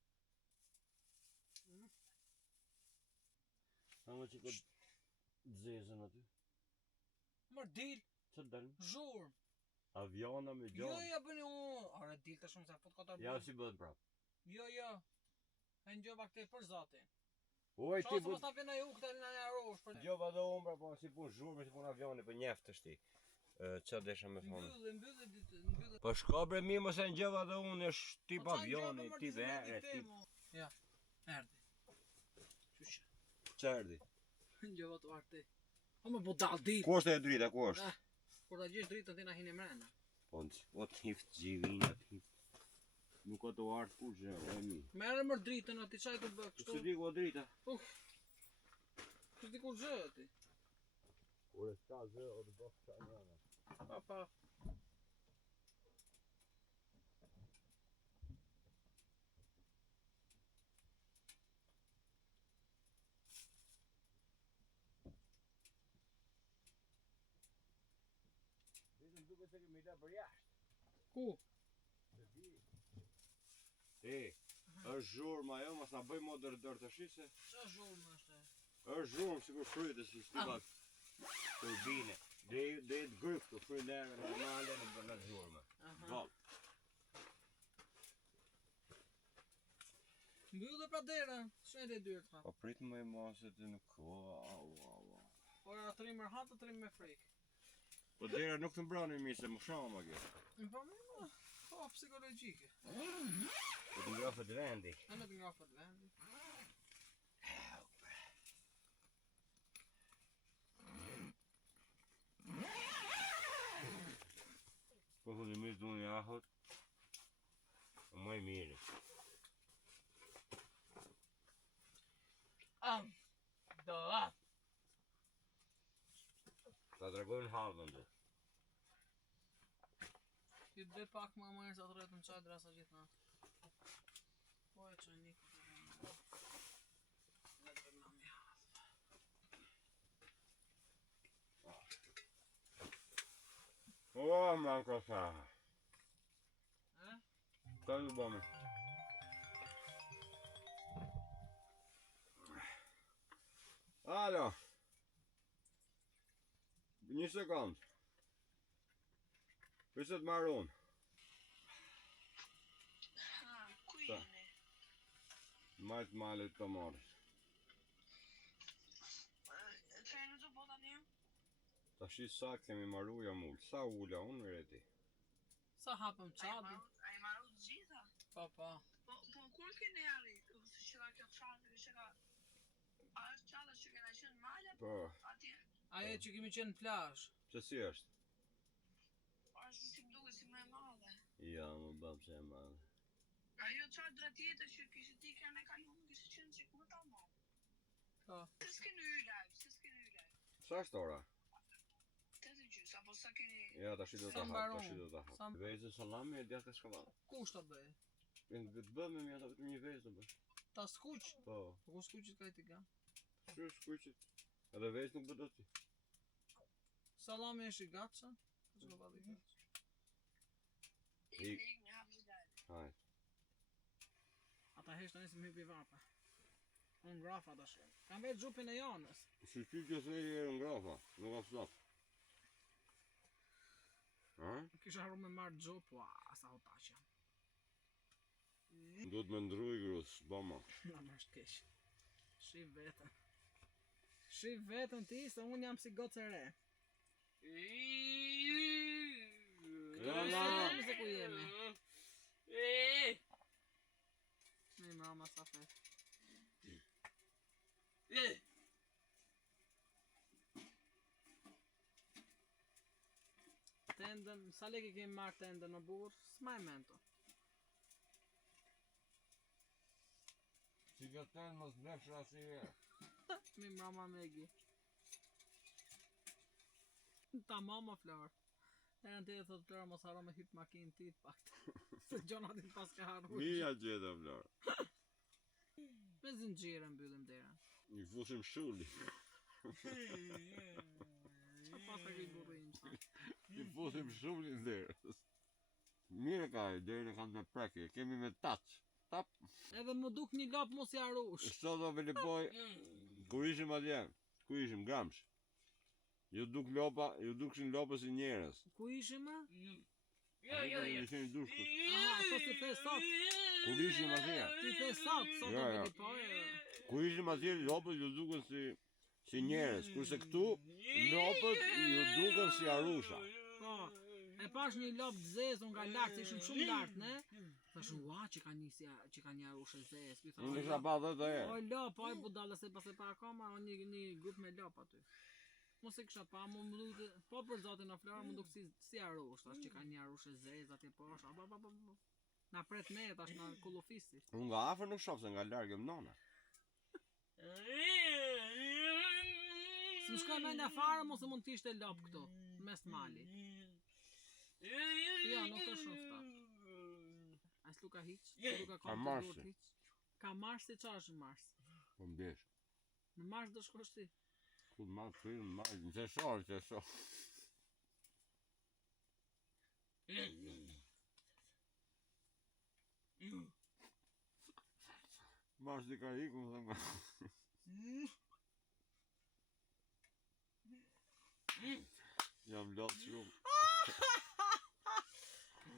A më që këtë zezën aty? Mër dil, Që dalën? zhurë. Aviona me Jo, gjonë. ja bëni unë. Are dil të shumë se fut kota Ja bërë. si bëhet prapë. Jo. E në gjova këte për zati. Oj, ti Shosë bu... mos ta vina ju këta në një rosh për... Gjova dhe umbra, po si pun zhurme, si pun avioni, për njeftë është ti. Që desha me thonë. Mbyllë. Po shko bre mi mëse në gjova dhe unë është tip avioni, tip ere, tip... Ja, erdi. Qyshe. Që erdi? Në gjova të arti. O me bu dal dil. Ku është e drita, ku është? Kur ta gjesh dritën ti na hini mrena. Po tift gjivina, tift. Nuk ka të artë kur që e mi. Merë mër dritën ati qaj të bë kështu. Se di ku drita. Kështë di kur zë ati. Kur e s'ka zë, o të bëhë qa njëna. Pa. Vetëm duke se kemi la për jashtë. Ku? Se di. Është zhurma jo, mas na bëj mo dër të shise. Qa zhurmë është e? Është zhurmë si kur fryte si stipat turbine. Dhe të gryp të fryte normale në bërë zhurme. Val. Mbyllë pra dera, shënjët e dyrta. Po prit më e maset e nuk... Po e atërim mërhat, atërim me frikë. Po dera nuk të mbrani mi se më shumë ma kjo. Po më, po psikologjike. Po të ngrafët vendi. A në të ngrafët vendi. Po të një du një ahot. Më i mirë. Do. Ta dregojnë halvën dhe. Ju dhe pak më mërë sa të rejtë në qaj drasa gjithna. Po e që një këtë dhe të në një halvë. O, man ka sa. Ta ju bëmi. Alo. Një sekund. Pse të marrë unë? Ku jeni? Majtë malet të marrë. Trenu të bota një? Ta shi sa kemi marru jam ullë. Sa ulla unë reti? Sa hapëm qadë? A i maru të gjitha? Pa. Po kur keni arrit? Se që ka kjo qatë, që ka... A është qatë që kena qenë male? Po. Atje? Aje që kemi qenë në plash. Që si është? është si më duke si më e madhe. Ja, më bëmë se e madhe. Ajo qatë drejt tjetër që kishë ti kërën e kaluar, kishë qenë që më ta madhe. Po. Se s'keni y live, Sa është ora? 8:30, apo sa keni... Ja, tash do ta Sa hap, mbaron? tash do ta hap. Sa- Vezë salami e djatë shkallon. Kush të bëj? Të bëmë me ata vetëm një vezë më. Ta skuq. Po. Po skuqit ka ti ka. Shu skuqit. Edhe vezë nuk bëdo ti. Salami është i gatshë. Çfarë vallë i gatshë? Ik. Haj. Ata hesh tani si më hypi vapa. Unë grafa tash. Kam vetë xhupin e janës. Si që se e ngrafa, nuk ka flap. Ha? Kisha harru me marrë xhup, ua, sa u taqja. Do të më ndruj grus, bama. Na më është keq. Shif vetën. Shif vetën ti se unë jam si gocë e re. Këtu se ku jemi. Mi mama sa fet. Tendën, sa leki kemi marrë tendën në burr, s'ma e mento. Si ka ten mos blefsh asë i herë. Mi mama Megi. Ta mama Flor. Herën ti e thotë Flora mos haro me hyp makinë ti të paktë. Se Gjonatin pas ka harru. Mija gjeta vlar. Me zinxhire mbyllim derën. I fusim shulli. Sa pas ka ki burrim sa. I fusim shullin derës. Mire ka e derën e kanë me prekje, kemi me taq. Tap. Edhe më duk një lop mos i harush. Sot do velipoj, kur ishim atje, ku ishim, Gramsh. Ju dukshin lopa si njerës. Ku ishim a? Ishin dushkut. Ato si the sot. Kur ishim atje, Ti the sot do Jo, jo. velipoj. kur ishim atje, lopët ju duken si njerës, kurse këtu, lopët ju duken si arusha. Po. E pash një lop të zezë nga lart, ishim shumë lart, ne? Thash ua që ka një arushë zezë. Unë kisha pa dhe të O herë. lop, oj budalla se pas e pa akoma, o një grup me lop aty. Mos e kisha pa, më duk, po për zotin o Flora, më duk si arush, tash që ka një arushë zezë atje poshtë, na pret me, tash na kullufisi. Unë nga afër nuk shoh se nga larg e nona. S'm shkoj mendja fare, mos e mund t'ishte lop këtu, mes mali. Jo, nuk është shofta. As Luka hiç, Luka Ka marrë duhet si. hiç. Ka marrë si çfarë është marrë? Po mbesh. Në marrë do shkosh ti. Ku të marrë film, marrë, në qeshor. Marrë si ka iku, më thëmë. Jam lotë shumë.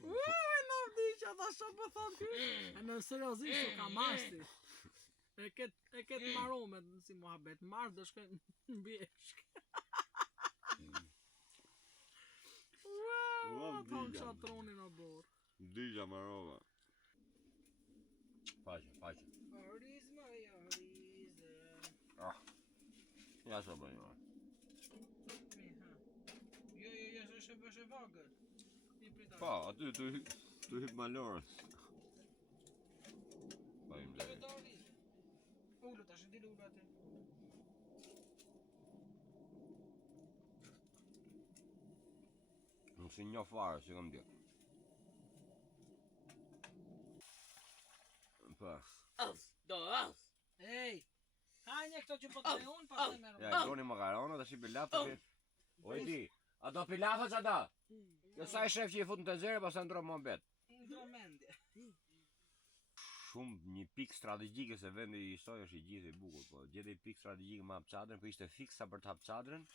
Në vdiqja ta shumë po thonë ty. E në seriozisht ka marrë. E ket marrome si muhabet, marrë do shkoj në bjeshk. Ua, thonë kisha tronin o borë. Digja marova. Faqe. Orizma, orizë. Ja sa bëjmë. Jo, është e vogël. Pa, aty të hip malorës. Bëjmë dhe. Ullu tash, di ullu aty. Nuk si një farë, që kam djekë. Pa. Ej, hajnje këto që po të me unë, pas të merë. Ja, i doni makaronë, dhe shi pilafë të fitë. O i di, a do pilafë që da? Jo sa i shef që i fut në të zere, pas të ndro më bet. Ndro mendje. Shumë një pikë strategjike se vendi i soj është i gjithë i bukur, po gjithë i pikë strategjike me hap çadrën, ku ishte fiksa për të hap çadrën,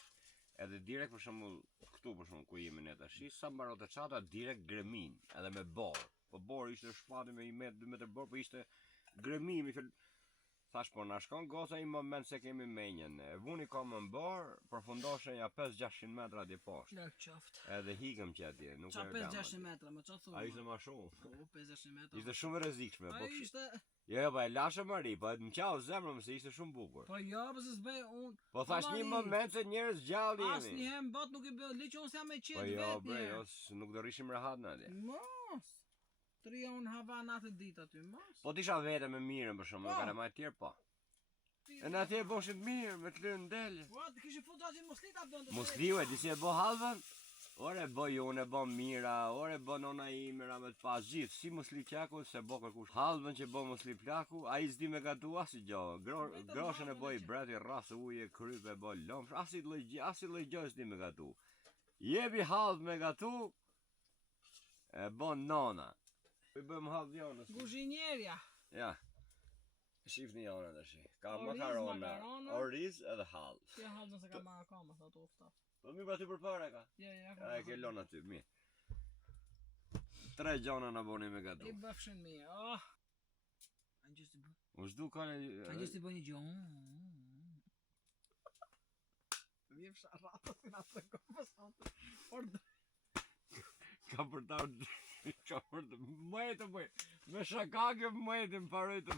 edhe direkt për shembull këtu për shembull ku jemi ne tash, sa mbarote çadra direkt gremin, edhe me borë. Po borë ishte shpati me 1 metër, 2 metër borë, po ishte gremimi. Thash po na shkon goca i moment se kemi menjen. E vuni ka më borë, përfundoshe ja 5-600 metra atje poshtë. Në qoftë. Edhe hikëm që atje, nuk Qa e 5-600 metra, me qa thumë? A ishte ma shumë. Po, 5-600 metra. Ishte shumë e rrezikshme, A po. ishte... Jo, po e lashe Mari, po më qau zemrën se ishte shumë bukur. Po jo, po se s'bëj unë... Po thash një moment se njerëz gjallë As jemi. një hem bot nuk i bëj, liqë unë s'jam me Po qetë jo, vetë bre, njerë. jo, nuk do rishim rehat në atje. Mos! Trija unë hava natë ditë aty, mos. Po t'isha vete me mirën për shumë, nuk e ma e tjerë po. E në atje boshit mirë, me të lërë në delje. Po, të kishë fut aty muslita bëndë. Musliu e disi e bo halvën? Ore boj unë e bë mira, ore bë nona imera me të pas gjithë, si Musliplaku se bë kërkush. Hallën që bë Musliplaku, ai s'di me gatu asnjë gjë. Groshën e boj brati rras uje, krype bë lomsh, asnjë lloj gjë s'di me gatu. Jepi hallë me gatu, e bën nona. I bëjmë hallë jonës. Kuzhinierja. Ja. Shifni jonën tash. Ka Oriz, makarona, makarona. oriz edhe hallë. Si hallën se ka marrë akoma sa të ufta. Po mi pra ty përpara ka. Ja. E ke lona aty, mirë. 3 gjona na boni me gatu. I bëfshin mirë. Oh. Angjësi bë. U zdu kanë Angjësi bë një gjë. Vjen fsharrata si na të kompozonte. Ord. ka për ta mëjtë me shakake mëjtë më parojtë.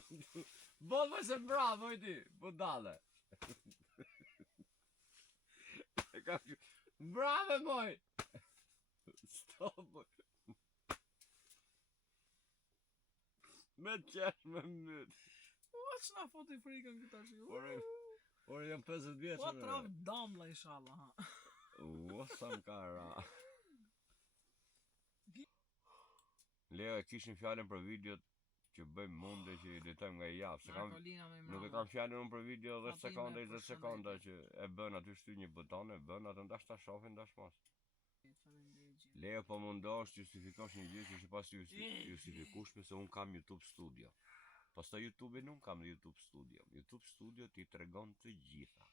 Bodhë se bravo i ti, po dale. Bravo moj. Stop moj. Me qesh me mytë. O, që na foti frikën këta shi? Ore jam 50 vjeqë. Po traf damla inshallah, ha. O, sa më ka ra. Leo e kishim fjallën për videot që bëjmë munde që i detojmë nga i japë. Se kam, nuk e kam fjallën unë për video 10 sekonda, 20 sekonda që e bën aty shty një buton, e bën atë ndash ta shofin, ndash mos. Leo po mundosh të justifikosh një gjë që është pas justifikueshme se unë kam YouTube Studio. Pastaj YouTube-in nuk kam YouTube Studio. YouTube Studio ti tregon të gjitha.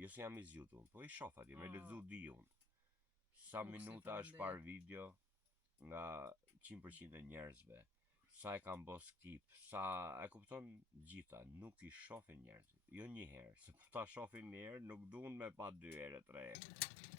Jo se jam i zgjuar, po i shoh atje, me lexu di unë. Sa minuta është par video nga 100% e njerëzve. Sa e kam bo skip, sa e kupton gjitha, nuk i shohin njerëzit. Jo një herë, se po ta shohin një herë, nuk duan me pa 2 herë, 3 herë.